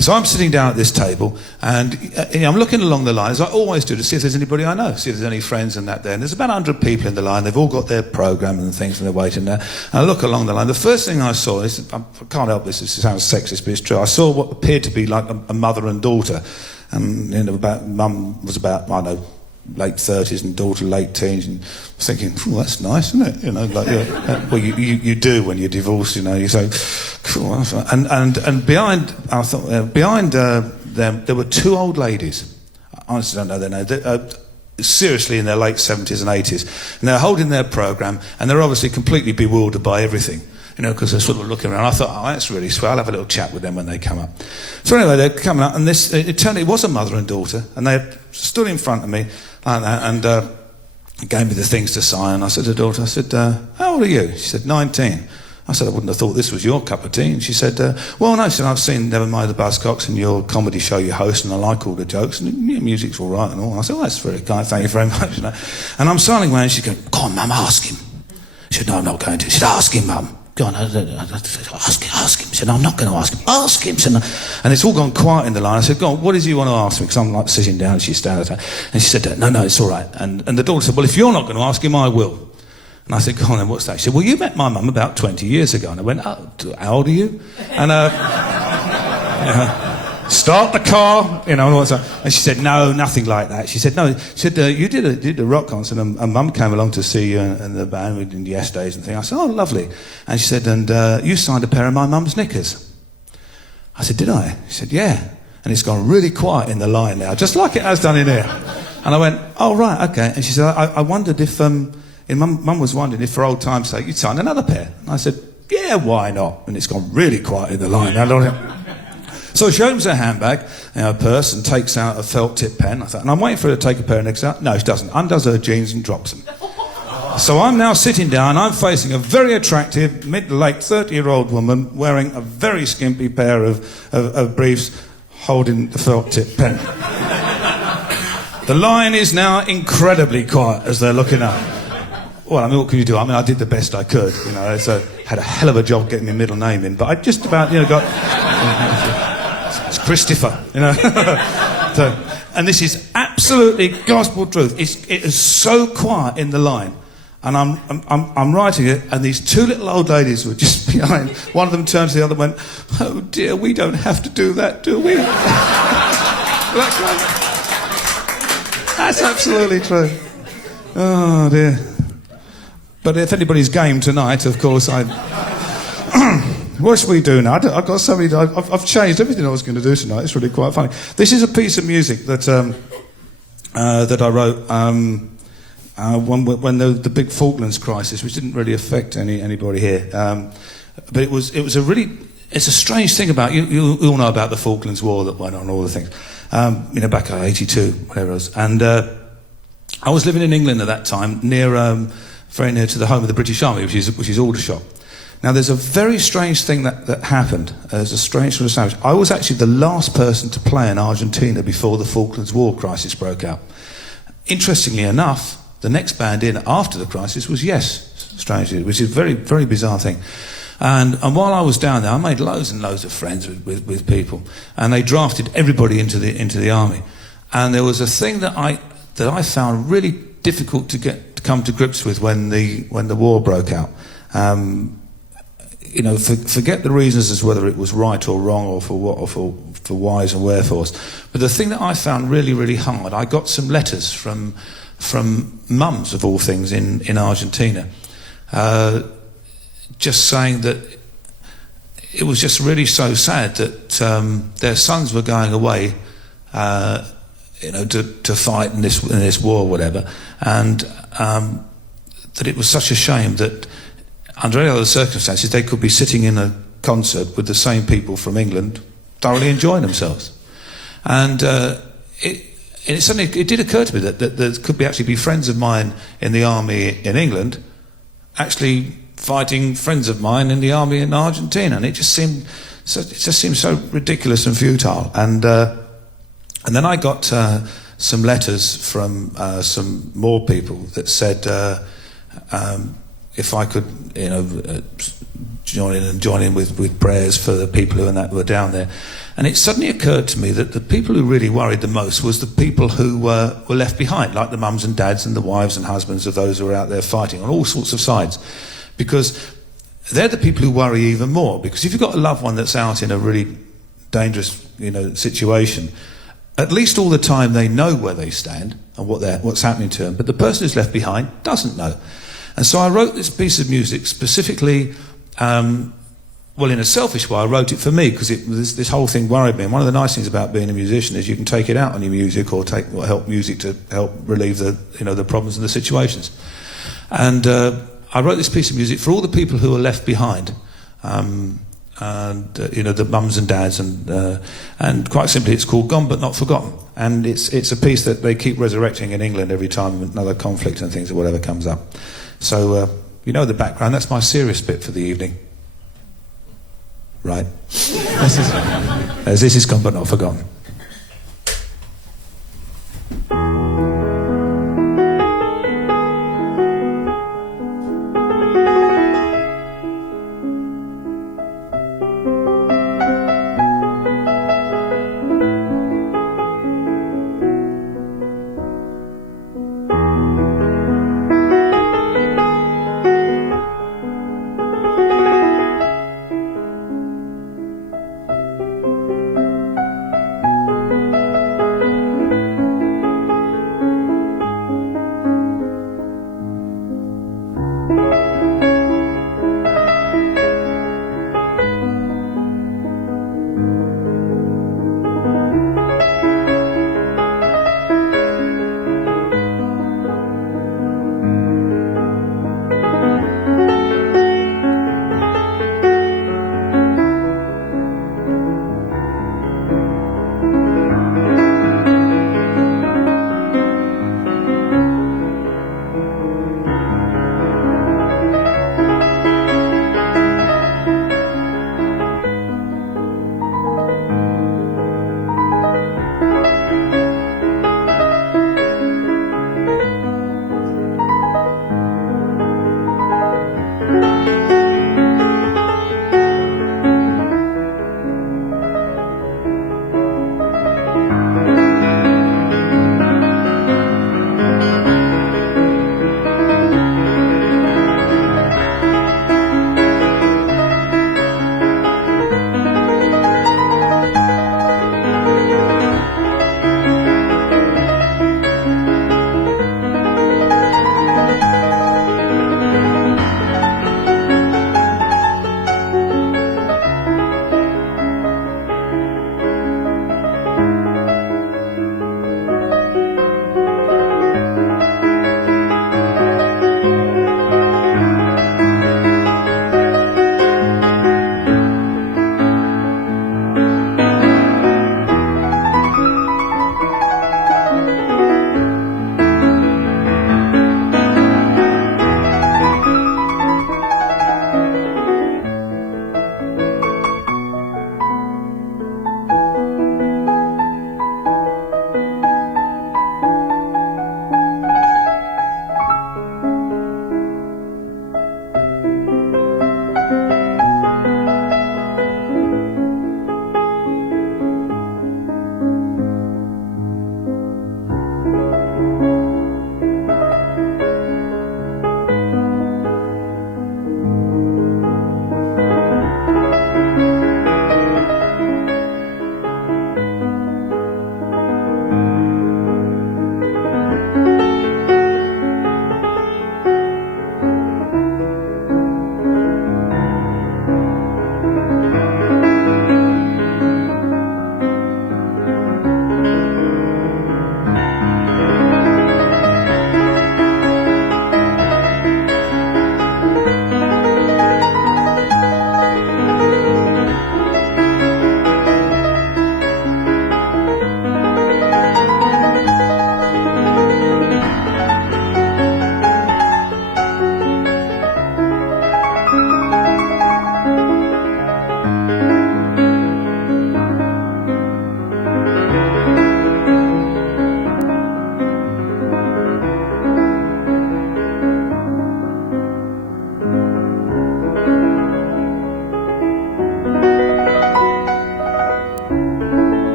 So I'm sitting down at this table and I'm looking along the line, as I always do, to see if there's anybody I know, see if there's any friends and that there. And there's about 100 people in the line. They've all got their programme and things and they're waiting there. And I look along the line. The first thing I saw, I can't help this, it sounds sexist, but it's true. I saw what appeared to be like a mother and daughter. And mum was about, I don't know, late 30s and daughter late teens, and I was thinking, oh, that's nice, isn't it? Well, you do when you're divorced, you say, cool. And behind them, there were two old ladies. I honestly don't know their name. Seriously in their late 70s and 80s. And they're holding their programme, and they're obviously completely bewildered by everything. Because they're sort of looking around. I thought, oh, that's really swell. I'll have a little chat with them when they come up. So anyway, they're coming up, and it turned out it was a mother and daughter, and they stood in front of me like that, and gave me the things to sign. I said to the daughter, I said, how old are you? She said, 19. I said, I wouldn't have thought this was your cup of tea. And she said, well, no, she said, I've seen Never Mind the Buzzcocks and your comedy show you host, and I like all the jokes, and your music's all right and all. I said, well, that's very kind, thank you very much. And I'm signing away, and she goes, go on, Mum, ask him. She said, no, I'm not going to. She said, ask him, Mum. Go on, ask him. She said, no, I'm not going to ask him. Ask him. Said, no. And it's all gone quiet in the line. I said, go on, what is it you want to ask me? Because I'm like sitting down, and she's standing there. And she said, no, it's all right. And the daughter said, well, if you're not going to ask him, I will. And I said, go on then, what's that? She said, well, you met my mum about 20 years ago. And I went, oh, how old are you? And start the car, and all that. And she said, no, nothing like that. She said, no. She said, you did a rock concert, and Mum came along to see you and the band in Yes Days and things. I said, oh, lovely. And she said, and you signed a pair of my mum's knickers. I said, did I? She said, yeah. And it's gone really quiet in the line now, just like it has done in here. And I went, oh, right, okay. And she said, I wondered if, Mum was wondering if for old time's sake you'd sign another pair. And I said, yeah, why not? And it's gone really quiet in the line now. So she opens her handbag, her purse, and takes out a felt tip pen. I thought, and I'm waiting for her to take a pair of knickers out. No, she doesn't. Undoes her jeans and drops them. So I'm now sitting down. I'm facing a very attractive, mid-late 30-year-old woman wearing a very skimpy pair of briefs, holding the felt tip pen. The line is now incredibly quiet as they're looking up. well, I mean, what can you do? I mean, I did the best I could, you know. So had a hell of a job getting my middle name in, but I just about, you know, got. It's Christopher, you know. So, and this is absolutely gospel truth. It is so quiet in the line, and I'm writing it, and these two little old ladies were just behind. One of them turned to the other and went, "Oh dear, we don't have to do that, do we?" That's absolutely true. Oh dear. But if anybody's game tonight, of course, what should we do now? I've got so many. I've changed everything I was going to do tonight. It's really quite funny. This is a piece of music that that I wrote when the big Falklands crisis, which didn't really affect anybody here, but it was a really. It's a strange thing about you all know about the Falklands War that went on, all the things, you know, back in '82, whatever it was, and I was living in England at that time, very near to the home of the British Army, which is Aldershot. Now, there's a very strange thing that happened. There's a strange sort of sandwich. I was actually the last person to play in Argentina before the Falklands War crisis broke out. Interestingly enough, the next band in after the crisis was Yes, strangely, which is a very, very bizarre thing. And while I was down there, I made loads and loads of friends with people, and they drafted everybody into the army. And there was a thing that I found really difficult to come to grips with when the war broke out. You know, forget the reasons as whether it was right or wrong or for what or for whys and wherefores. But the thing that I found really, really hard, I got some letters from mums of all things in Argentina, just saying that it was just really so sad that their sons were going away, you know, to fight in this war or whatever, and that it was such a shame that under any other circumstances they could be sitting in a concert with the same people from England, thoroughly enjoying themselves. And it did occur to me that there could actually be friends of mine in the army in England actually fighting friends of mine in the army in Argentina, and it just seemed so ridiculous and futile. And then I got some letters from some more people that said if I could, you know, join in with prayers for the people who were down there. And it suddenly occurred to me that the people who really worried the most was the people who were left behind, like the mums and dads and the wives and husbands of those who were out there fighting on all sorts of sides. Because they're the people who worry even more. Because if you've got a loved one that's out in a really dangerous, you know, situation, at least all the time they know where they stand and what's happening to them. But the person who's left behind doesn't know. And so I wrote this piece of music specifically, well, in a selfish way, I wrote it for me because this whole thing worried me. And one of the nice things about being a musician is you can take it out on your music or help music to help relieve the problems and the situations. And I wrote this piece of music for all the people who are left behind, and you know, the mums and dads, and quite simply, it's called "Gone But Not Forgotten," and it's a piece that they keep resurrecting in England every time another conflict and things or whatever comes up. So you know the background. That's my serious bit for the evening, right? This is "Gone But Not Forgotten."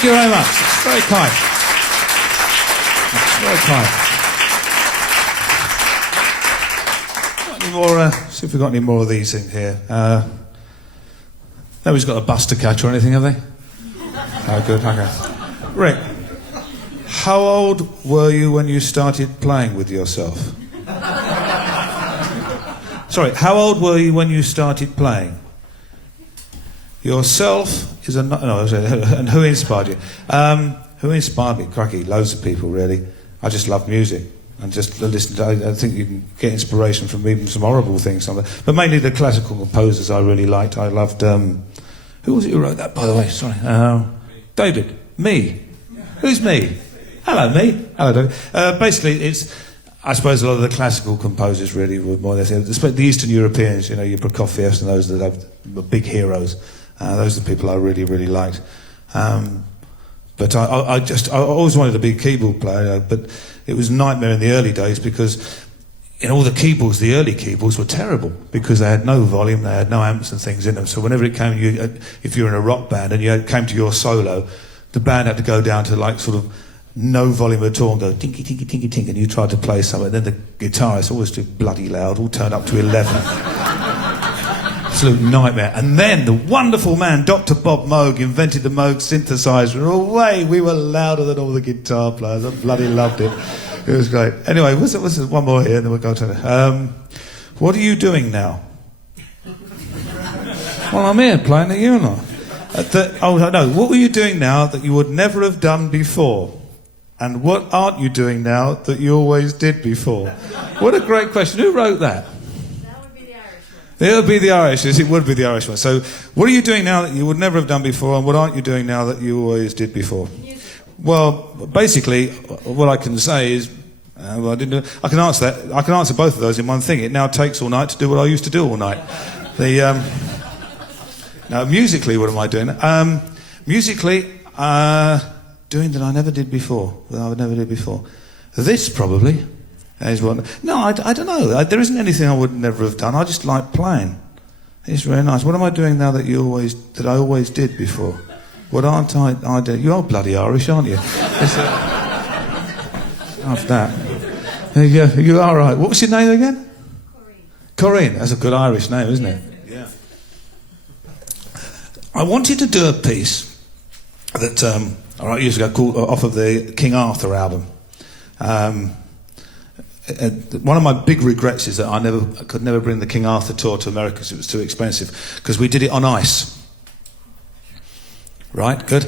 Thank you very much. It's very kind. It's very kind. Got any more? See if we've got any more of these in here. Nobody's got a bus to catch or anything, have they? Oh, good. Okay. Rick, how old were you when you started playing with yourself? Sorry, how old were you when you started playing? Yourself is a... No, and who inspired you? Who inspired me? Cracky, loads of people, really. I just love music. And just listen to... I think you can get inspiration from even some horrible things. But mainly the classical composers I really liked. I loved... who was it who wrote that, by the way? Sorry. David. Me. Who's me? Hello, me. Hello, David. Basically, it's... I suppose a lot of the classical composers really were more... The Eastern Europeans, you know, your Prokofievs and those that have big heroes. Those are the people I really, really liked. But I always wanted to be a keyboard player, but it was a nightmare in the early days because in all the keyboards, the early keyboards were terrible because they had no volume, they had no amps and things in them. So whenever it came, if you were in a rock band and you came to your solo, the band had to go down to like sort of no volume at all and go tinky, tinky, tinky, tinky, and you tried to play something. Then the guitarist always too bloody loud, all turned up to 11. Absolute nightmare. And then the wonderful man, Dr. Bob Moog, invented the Moog synthesizer. Away, we were louder than all the guitar players. I bloody loved it. It was great. Anyway, what's one more here, and then we'll go to what are you doing now? Well, I'm here playing at you now. What were you doing now that you would never have done before? And what aren't you doing now that you always did before? What a great question. Who wrote that? It would be the Irish. Yes, it would be the Irish one. So, what are you doing now that you would never have done before, and what aren't you doing now that you always did before? Music. Well, basically, what I can say is, I can answer that. I can answer both of those in one thing. It now takes all night to do what I used to do all night. Now, musically, what am I doing? Musically, doing that I never did before. That I would never do before. This probably. No, I don't know. There isn't anything I would never have done. I just like playing. It's very nice. What am I doing now that I always did before? What aren't I do? You are bloody Irish, aren't you? After that. You are right. What was your name again? Corinne. That's a good Irish name, isn't it? Yeah. I wanted to do a piece that I wrote years ago called off of the King Arthur album. One of my big regrets is that I could never bring the King Arthur tour to America because it was too expensive, because we did it on ice. Right, good.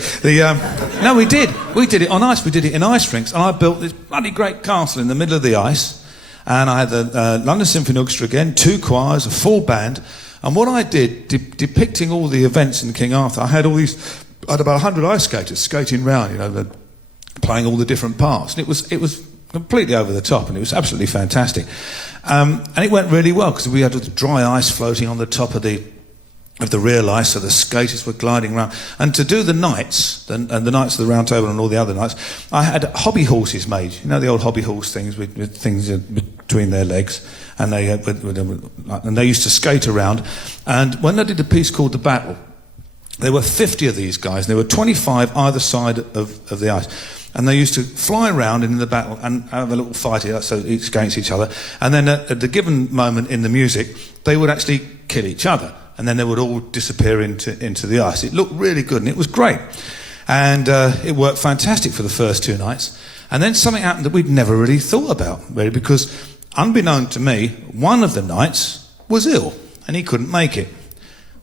No, we did. We did it on ice. We did it in ice rinks, and I built this bloody great castle in the middle of the ice, and I had the London Symphony Orchestra again, 2 choirs, a full band, and what I did, depicting all the events in King Arthur, I had about 100 ice skaters skating round, playing all the different parts, and it was completely over the top, and it was absolutely fantastic. And it went really well because we had the dry ice floating on the top of the real ice, so the skaters were gliding around. And to do the knights, and the Knights of the Round Table and all the other knights, I had hobby horses made. You know the old hobby horse things with things between their legs, and they used to skate around. And when they did a piece called The Battle, there were 50 of these guys, and there were 25 either side of the ice. And they used to fly around in the battle and have a little fight so each against each other. And then at the given moment in the music, they would actually kill each other. And then they would all disappear into the ice. It looked really good, and it was great. And it worked fantastic for the first 2 nights. And then something happened that we'd never really thought about, really, because unbeknown to me, one of the knights was ill, and he couldn't make it.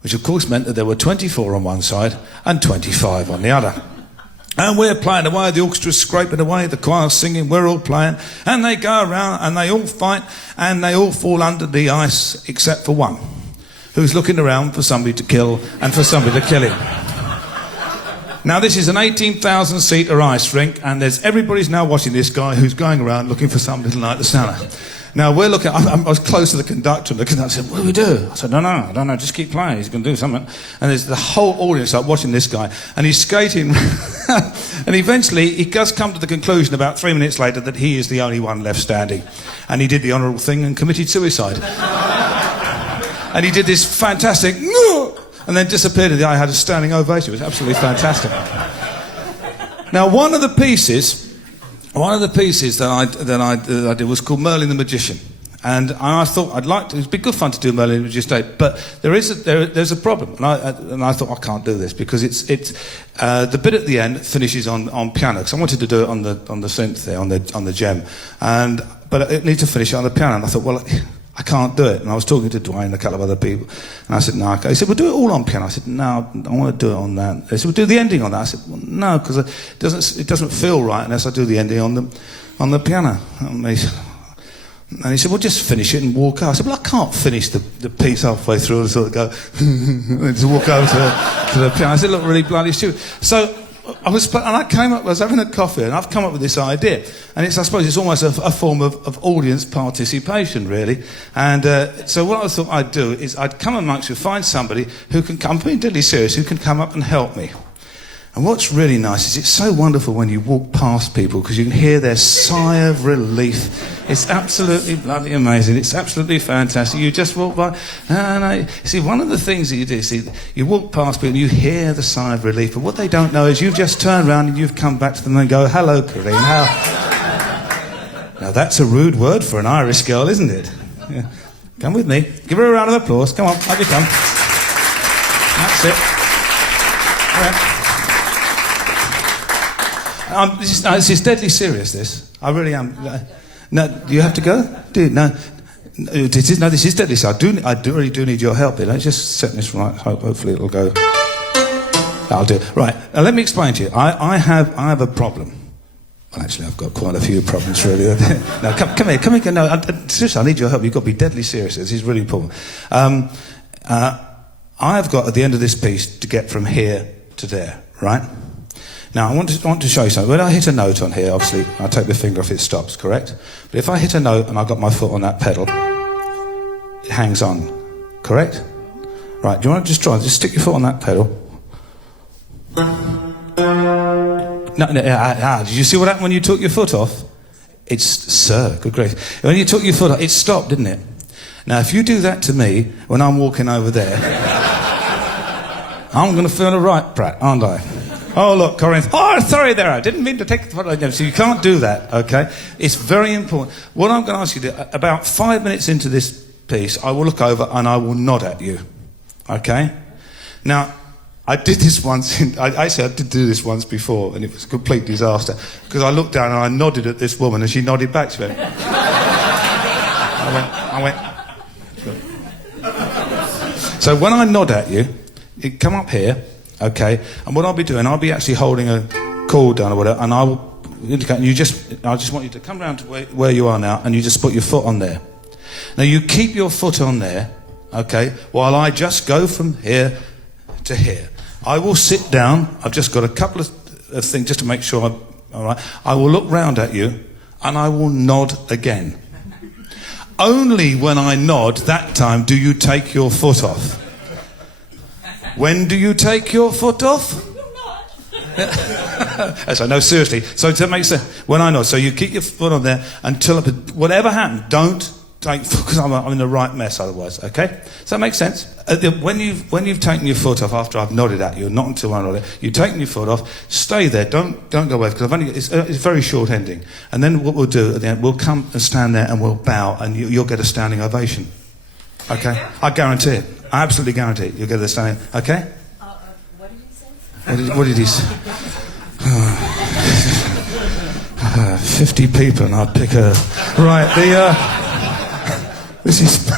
Which, of course, meant that there were 24 on one side and 25 on the other. And we're playing away, the orchestra's scraping away, the choir's singing, we're all playing, and they go around and they all fight and they all fall under the ice except for one, who's looking around for somebody to kill and for somebody to kill him. Now this is an 18,000-seater ice rink, and everybody's now watching this guy who's going around looking for somebody to light the cellar. Now we're looking, I was close to the conductor, and the conductor said, "What do we do?" I said, No, I don't know, just keep playing, he's going to do something. And there's the whole audience like watching this guy, and he's skating, and eventually he does come to the conclusion about 3 minutes later that he is the only one left standing. And he did the honourable thing and committed suicide. And he did this fantastic, and then disappeared in the eye, had a standing ovation. It was absolutely fantastic. Now, one of the pieces that I did was called Merlin the Magician. And I thought it'd be good fun to do Merlin the Magician, but there's a problem, and I thought I can't do this because it's the bit at the end finishes on piano, because I wanted to do it on the synth there, on the gem, but it needs to finish it on the piano, and I thought, well, I can't do it. And I was talking to Dwayne and a couple of other people, and I said, no. He said, we'll do it all on piano. I said, no, I want to do it on that. They said, we'll do the ending on that. I said, well, no, because it doesn't feel right unless I do the ending on the piano. And he said, well, just finish it and walk out. I said, well, I can't finish the piece halfway through and sort of go, and just walk over to the piano. I said, look, really bloody stupid. So I was having a coffee, and I've come up with this idea. And I suppose it's almost a form of audience participation, really. And so what I thought I'd do is I'd come amongst you, find somebody who can come, I'm being deadly serious, who can come up and help me. And what's really nice is it's so wonderful when you walk past people, because you can hear their sigh of relief. It's absolutely bloody amazing. It's absolutely fantastic. You just walk by, and see, one of the things that you do, you walk past people and you hear the sigh of relief, but what they don't know is you've just turned around and you've come back to them and go, hello, Corinne, how... Now that's a rude word for an Irish girl, isn't it? Yeah. Come with me. Give her a round of applause. Come on, up you come. That's it. All right. This is deadly serious, this. I really am. No, you have to go? Dude, no. This is deadly serious. I really do need your help here. Let's just set this right. Hopefully it'll go. I'll do it. Right, now let me explain to you. I have a problem. Well, actually, I've got quite a few problems, really. No, come here. No, seriously, I need your help. You've got to be deadly serious. This is really important. I've got, at the end of this piece, to get from here to there, right? Now, I want to show you something. When I hit a note on here, obviously, I take the finger off, it stops, correct? But if I hit a note and I've got my foot on that pedal, it hangs on, correct? Right, do you want to just try? Just stick your foot on that pedal. Did you see what happened when you took your foot off? Good grief. When you took your foot off, it stopped, didn't it? Now, if you do that to me when I'm walking over there, I'm going to feel a right brat, aren't I? Oh, look, Corinne. Oh, sorry there, I didn't mean to take the photo. So you can't do that, okay? It's very important. What I'm going to ask you to do, about 5 minutes into this piece, I will look over and I will nod at you, okay? Now, I did this once, I did do this once before, and it was a complete disaster, because I looked down and I nodded at this woman, and she nodded back to me. I went. So when I nod at you, you come up here, okay, and what I'll be doing, I'll be actually holding a cord down or whatever, and I will indicate, I just want you to come round to where you are now, and you just put your foot on there. Now you keep your foot on there, okay, while I just go from here to here. I will sit down, I've just got a couple of things just to make sure I'm all right. I will look round at you, and I will nod again. Only when I nod, that time, do you take your foot off. When do you take your foot off? So, no, seriously. So to make sense, when I nod, so you keep your foot on there until whatever happens, don't take, because I'm in the right mess otherwise, okay? Does that make sense? When you've taken your foot off after I've nodded at you, not until I nod it, you've taken your foot off, stay there, don't go away, because it's a very short ending. And then what we'll do at the end, we'll come and stand there and we'll bow, and you'll get a standing ovation. Okay? I guarantee it. I absolutely guarantee it. You'll get a standing, okay? What did he say? What did he say? 50 people and I'd pick a... Right, this is...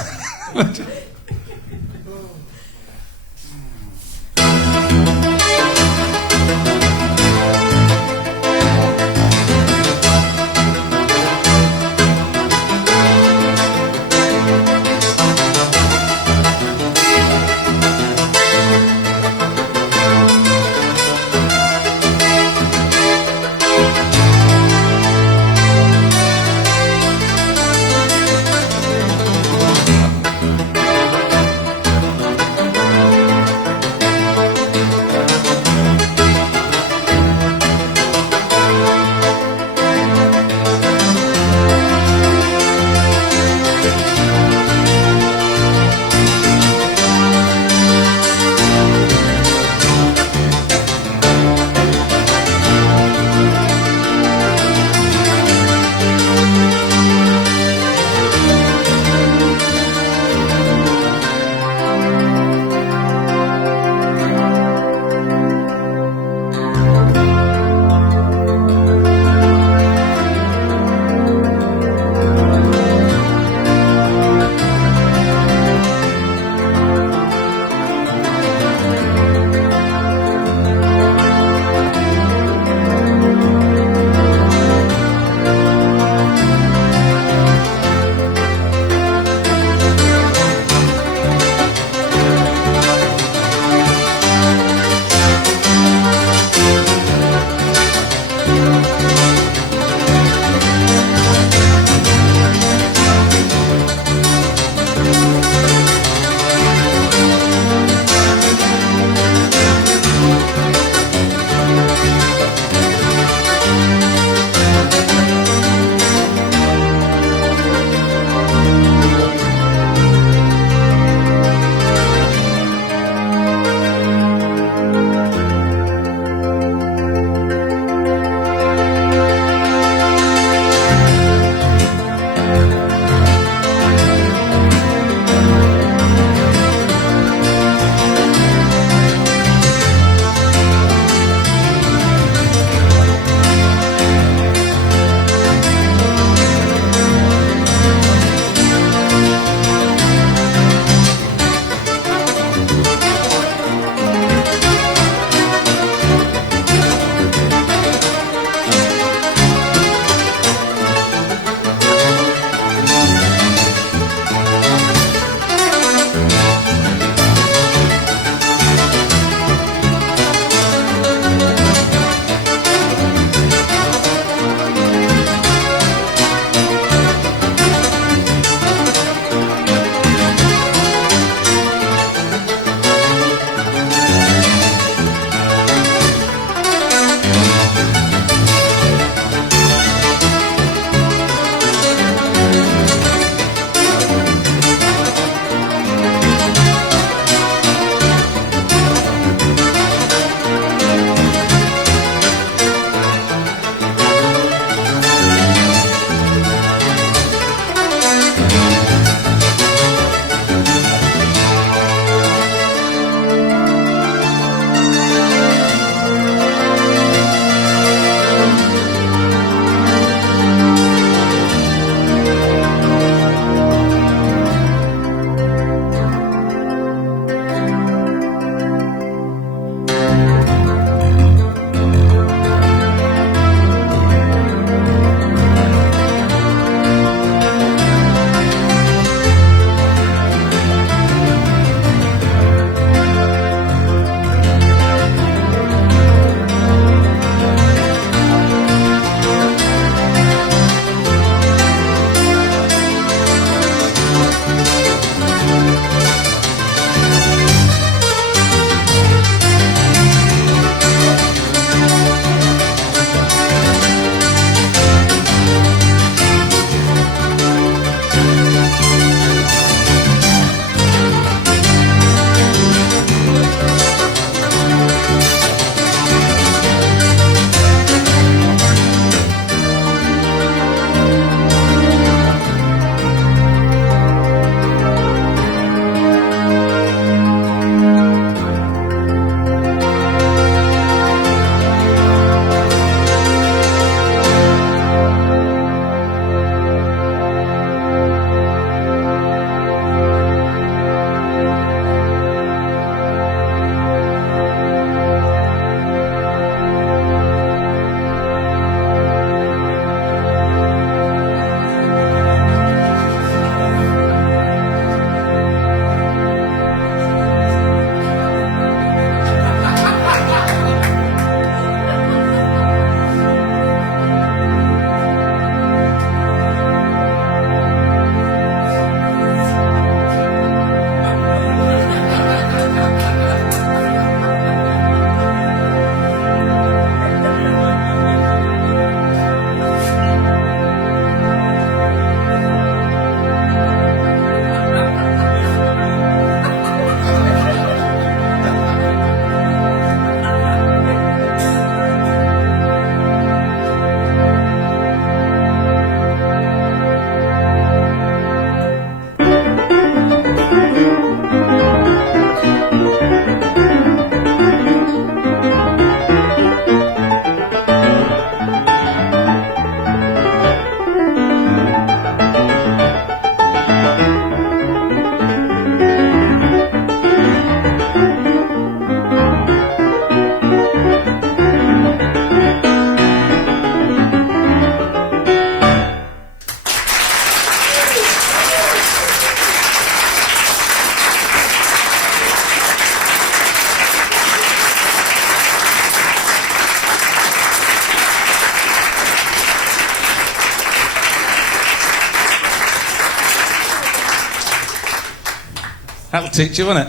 That'll teach you, won't it?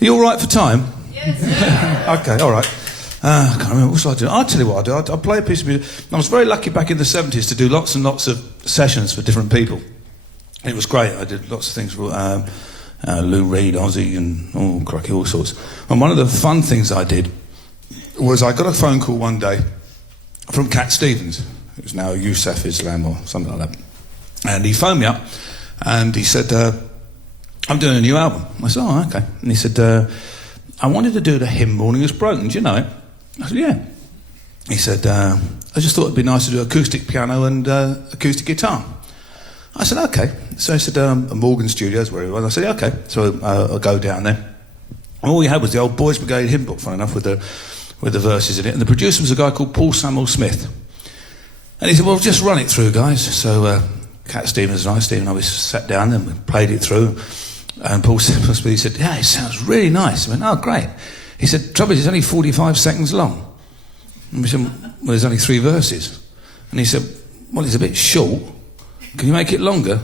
Are you all right for time? Yes. Okay, all right. I can't remember what I do. I'll tell you what I do. I play a piece of music. I was very lucky back in the 70s to do lots and lots of sessions for different people. It was great. I did lots of things for Lou Reed, Ozzy, and crikey, all sorts. And one of the fun things I did was I got a phone call one day from Cat Stevens, who's now Yusuf Islam or something like that. And he phoned me up and he said, I'm doing a new album. I said, oh, okay. And he said, I wanted to do the hymn Morning Is Broken. Do you know it? I said, yeah. He said, I just thought it'd be nice to do acoustic piano and acoustic guitar. I said, okay. So he said, Morgan Studios, where he was. I said, okay. So I'll go down there. And all we had was the old Boys Brigade hymn book, funny enough, with the verses in it. And the producer was a guy called Paul Samuel Smith. And he said, well, just run it through, guys. So Cat Stevens and I, Steve and I, we sat down and we played it through. And Paul Samuel Smith said, yeah, it sounds really nice. I went, oh, great. He said, trouble is, it's only 45 seconds long. And we said, well, there's only 3 verses. And he said, well, it's a bit short. Can you make it longer?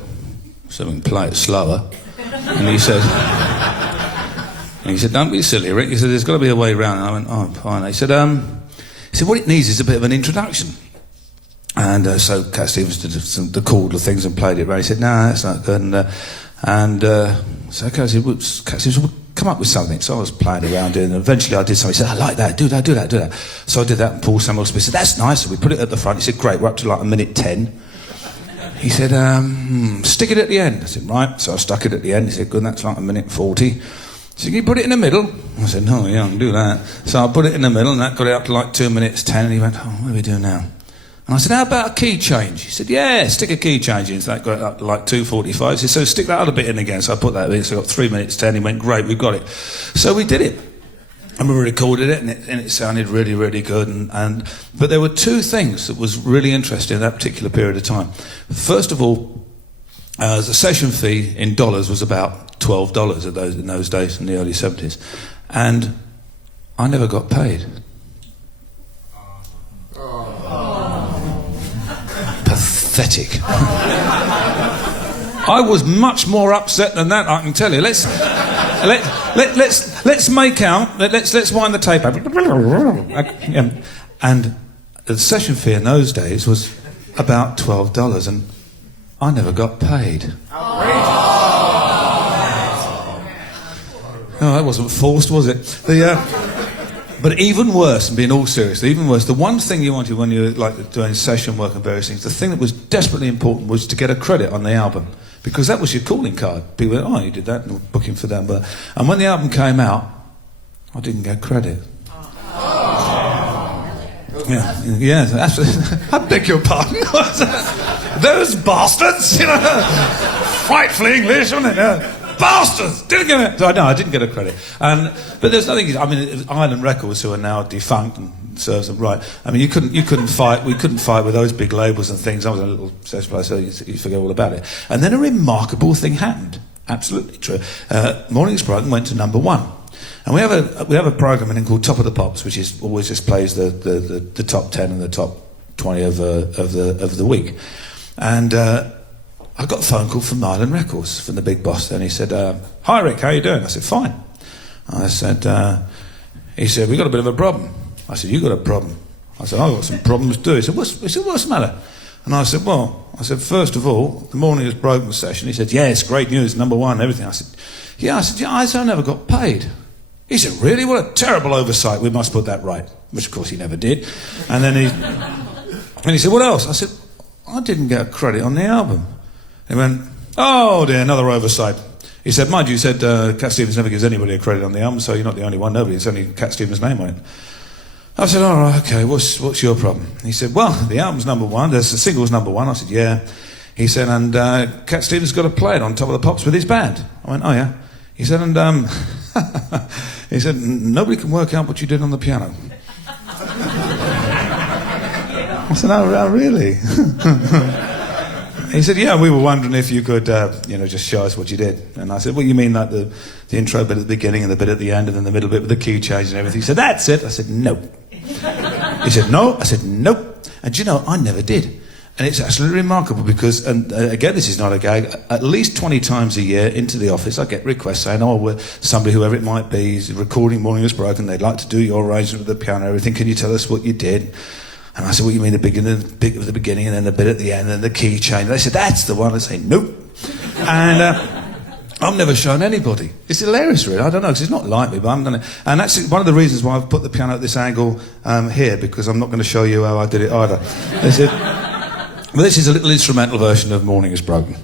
So we can play it slower. And he said, don't be silly, Rick. He said, there's got to be a way around. And I went, oh, fine. He said, what it needs is a bit of an introduction. And so Cat Stevens did the chordal things and played it around. He said, no, that's not good. So Cat Stevens would come up with something. So I was playing around doing it, and eventually I did something. He said, I like that, do that. So I did that, and Paul Samuel Smith said, that's nice. So we put it at the front. He said, great, we're up to like a minute 10. He said, stick it at the end. I said, right. So I stuck it at the end. He said, good, that's like a minute 40. He said, can you put it in the middle? I said, no, yeah, I can do that. So I put it in the middle, and that got it up to like 2 minutes 10. And he went, oh, what do we do now? And I said, how about a key change? He said, yeah, stick a key change in. So that got it up to like 2:45. He said, so stick that other bit in again. So I put that in. So I got 3 minutes 10. He went, great, we've got it. So we did it. And we recorded it, and it sounded really, really good. But there were 2 things that was really interesting in that particular period of time. First of all, the session fee in dollars was about $12 in those days, in the early 70s. And I never got paid. Pathetic. I was much more upset than that, I can tell you. Let's make out. Let's wind the tape up. And the session fee in those days was about $12, and I never got paid. Oh, that wasn't forced, was it? But even worse, and being all serious, even worse, the one thing you wanted when you were like doing session work and various things, the thing that was desperately important was to get a credit on the album, because that was your calling card. People went, oh, you did that, and booking for that. And when the album came out, I didn't get credit. Yeah, absolutely. I beg your pardon. Those bastards, frightfully English, wasn't it? Bastards! Didn't get it. So no, I didn't get a credit. But there's nothing. I mean, it was Island Records, who are now defunct and serves them right. I mean, you couldn't fight. We couldn't fight with those big labels and things. I was a little session player, so you forget all about it. And then a remarkable thing happened. Absolutely true. Morning Is Broken went to #1. And we have a program called Top of the Pops, which is always just plays the top 10 and the top 20 of the week. And I got a phone call from Island Records, from the big boss. Then he said, "Hi Rick, how you doing?" I said, "Fine." I said, he said, "We got a bit of a problem." I said, "You got a problem?" I said, "I've got some problems too." He said, "What's the matter?" And I said, first of all, the Morning Is Broken session. He said, "Yeah, it's great news, #1, everything." I said, "Yeah." I said, "I never got paid." He said, "Really? What a terrible oversight. We must put that right." Which, of course, he never did. And then he said, "What else?" I said, "I didn't get a credit on the album." He went, "Oh dear, another oversight." He said, "Mind you, Cat Stevens never gives anybody a credit on the album, so you're not the only one. Nobody. It's only Cat Stevens' name on it." I said, "All right, okay. What's your problem?" He said, "Well, the album's #1. The single's #1." I said, "Yeah." He said, "And Cat Stevens got to play it on Top of the Pops with his band." I went, "Oh yeah." He said, "And he said, nobody can work out what you did on the piano." I said, "Oh, really?" He said, "Yeah, we were wondering if you could, just show us what you did." And I said, "Well, you mean like the intro bit at the beginning and the bit at the end and then the middle bit with the key change and everything?" He said, "That's it." I said, "No." He said, "No?" I said, "Nope." And I never did. And it's absolutely remarkable because, and again, this is not a gag, at least 20 times a year into the office, I get requests saying, oh, well, somebody, whoever it might be, is recording Morning Was Broken, they'd like to do your arrangement with the piano, everything, can you tell us what you did? And I said, what you mean, the bit at the beginning and then the bit at the end and the key change? They said, that's the one. I say, nope. And I've never shown anybody. It's hilarious, really. I don't know, because it's not like me, but I'm going to... And that's one of the reasons why I've put the piano at this angle here, because I'm not going to show you how I did it either. They said... Well, this is a little instrumental version of Morning Is Broken.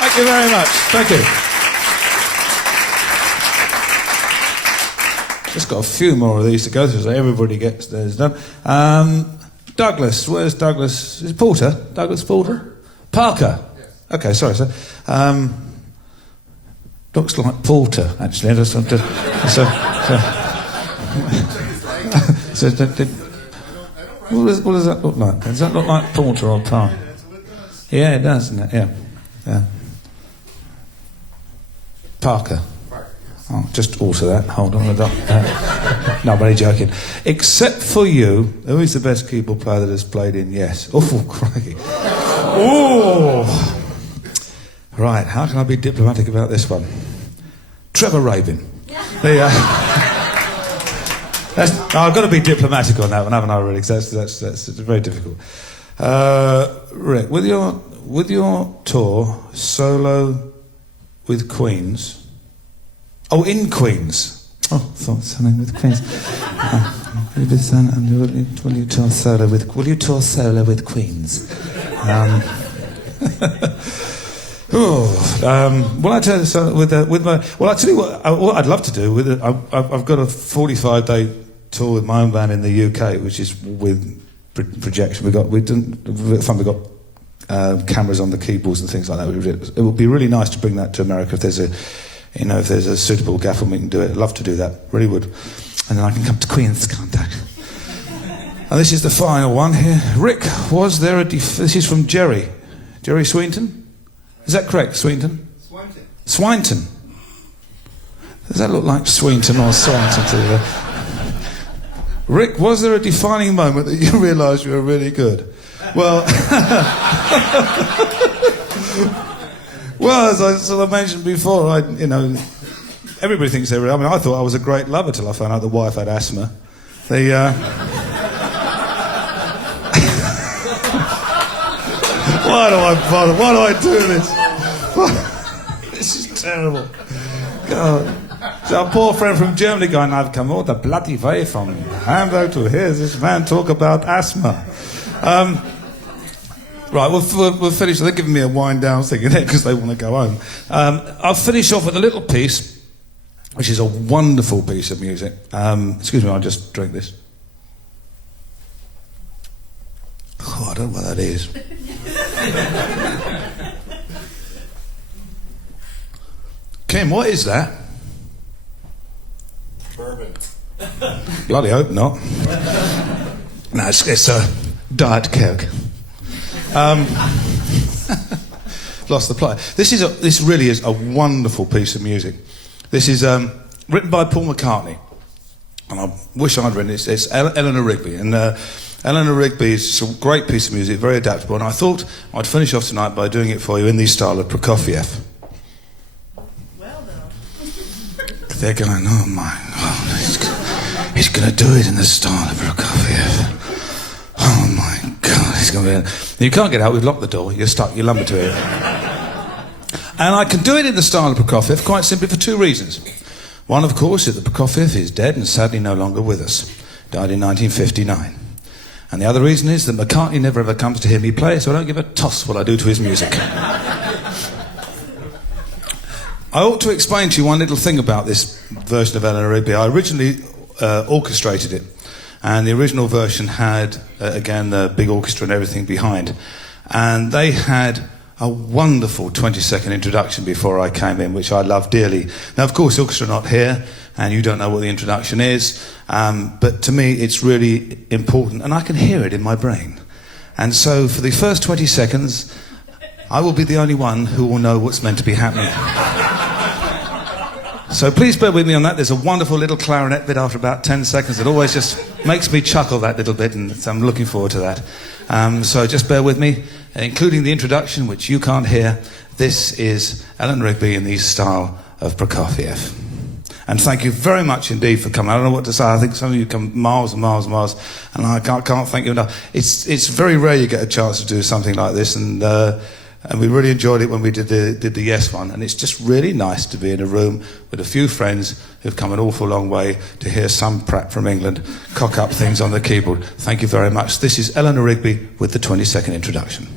Thank you very much. Thank you. Just got a few more of these to go through so everybody gets theirs done. Douglas, where's Douglas? Is it Porter? Douglas Porter? Parker? Yes. Okay, sorry, sir. Looks like Porter, actually. What does that look like? Does that look like Porter or Parker? Yeah, it does, doesn't it? Yeah. Parker. Oh, just alter that. Hold on. No, I'm only joking. Except for you, who is the best keyboard player that has played in Yes? Oh, crikey. Oh! Right, how can I be diplomatic about this one? Trevor Rabin. There you go. I've got to be diplomatic on that one, haven't I, really? Because that's very difficult. Rick, with your tour solo with Queens. Oh, in Queens. Oh, thought something with Queens. Will you tour solo with Queens? Well, I tell you, so with my. Well, I tell you what I'd love to do with it. I've got a 45-day tour with my own band in the UK, which is with projection. We've got fun. We've got cameras on the keyboards and things like that. It would be really nice to bring that to America if there's a suitable gaffer we can do it. I'd love to do that, really would. And then I can come to Queens, can't I? And this is the final one here. Rick, was there a... This is from Jerry. Jerry Swinton? Is that correct, Swinton? Swinton. Does that look like Swinton or Swinton to you? Rick, was there a defining moment that you realised you were really good? Well... Well, as I sort of mentioned before, everybody thinks they're... I thought I was a great lover till I found out the wife had asthma. Why do I bother? Why do I do this? This is terrible. God. So our poor friend from Germany going, I've come all the bloody way from Hamburg to hear this man talk about asthma. Right, we'll finish. They're giving me a wind down thing in there because they want to go home. I'll finish off with a little piece, which is a wonderful piece of music. Excuse me, I'll just drink this. Oh, I don't know what that is. Kim, what is that? Bourbon. Bloody hope not. No, it's a Diet Coke. Lost the plot. This really is a wonderful piece of music. This is written by Paul McCartney, and I wish I'd written it. It's Eleanor Rigby, and Eleanor Rigby is a great piece of music, very adaptable. And I thought I'd finish off tonight by doing it for you in the style of Prokofiev. Well, though. They're going, oh my God, he's going to do it in the style of Prokofiev. Oh my God, he's going to be... You can't get out, we've locked the door, you're stuck, you're lumbered to it. And I can do it in the style of Prokofiev quite simply for two reasons. One, of course, is that Prokofiev is dead and sadly no longer with us. Died in 1959. And the other reason is that McCartney never ever comes to hear me play, so I don't give a toss what I do to his music. I ought to explain to you one little thing about this version of Eleanor Rigby. I originally orchestrated it, and the original version had, again, the big orchestra and everything behind. And they had a wonderful 20-second introduction before I came in, which I love dearly. Now, of course, the orchestra are not here, and you don't know what the introduction is, but to me, it's really important, and I can hear it in my brain. And so, for the first 20 seconds, I will be the only one who will know what's meant to be happening. So please bear with me on that. There's a wonderful little clarinet bit after about 10 seconds. It always just makes me chuckle, that little bit, and so I'm looking forward to that. So just bear with me, including the introduction, which you can't hear. This is Eleanor Rigby in the style of Prokofiev. And thank you very much indeed for coming. I don't know what to say. I think some of you come miles and miles and miles, and I can't thank you enough. It's very rare you get a chance to do something like this, and we really enjoyed it when we did the Yes one. And it's just really nice to be in a room with a few friends who've come an awful long way to hear some prat from England cock up things on the keyboard. Thank you very much. This is Eleanor Rigby with the 20-second introduction.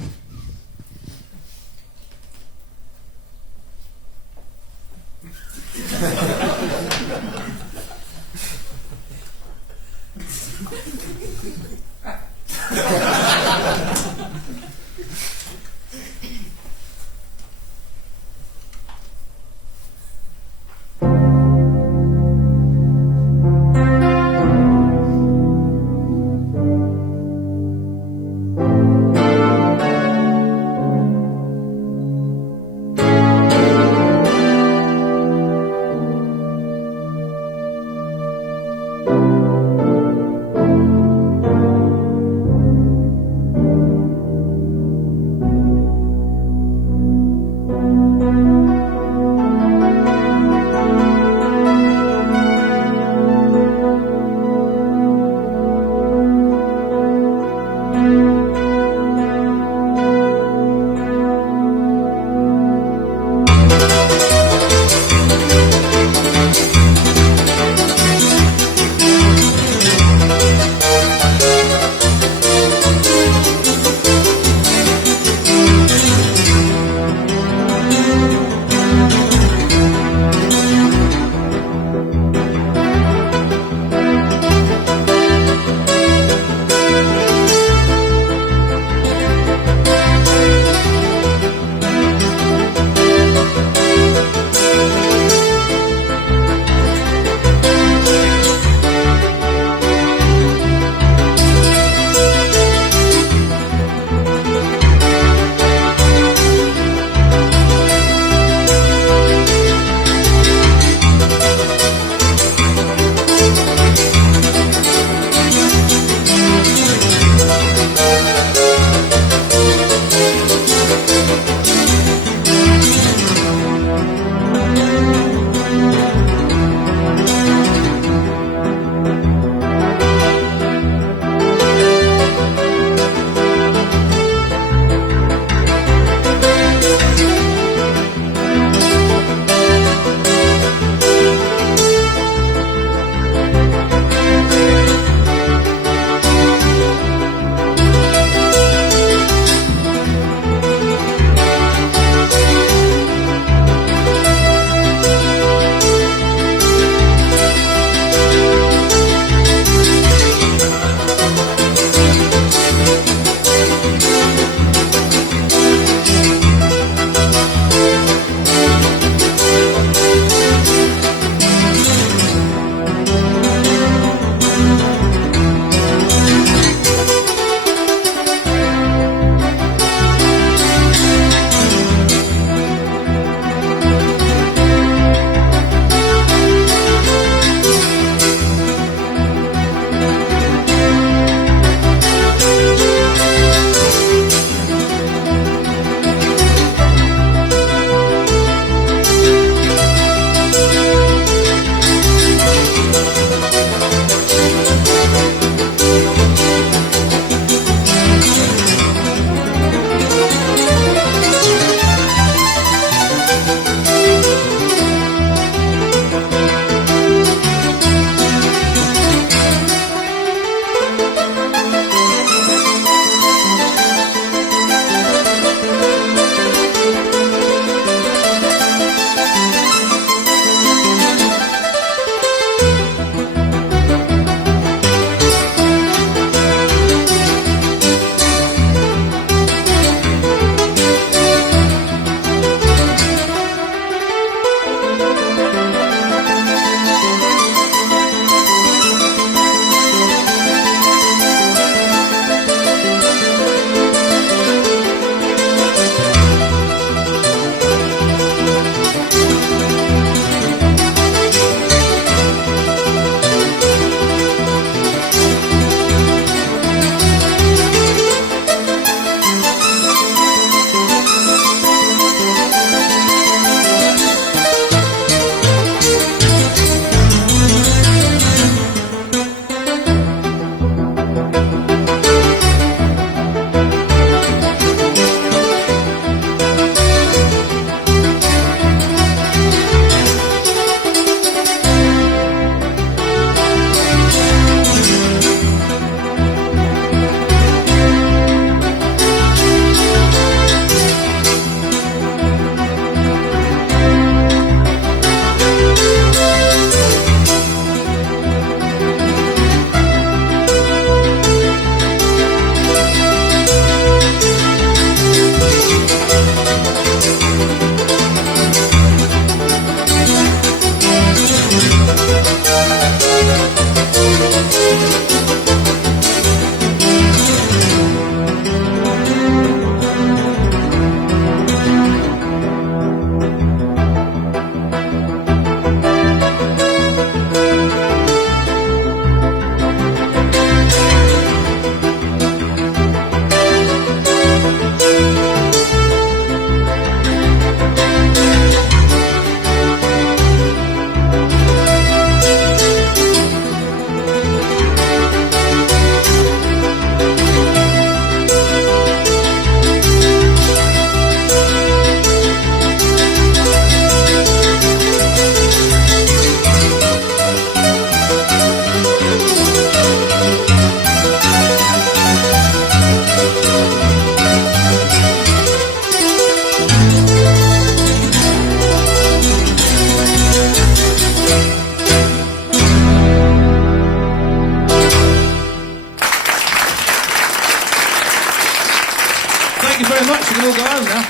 you very much. You can all go home now.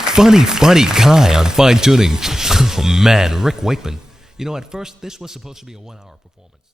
Funny guy on fine tuning. Oh man, Rick Wakeman. You know, at first this was supposed to be a 1-hour performance.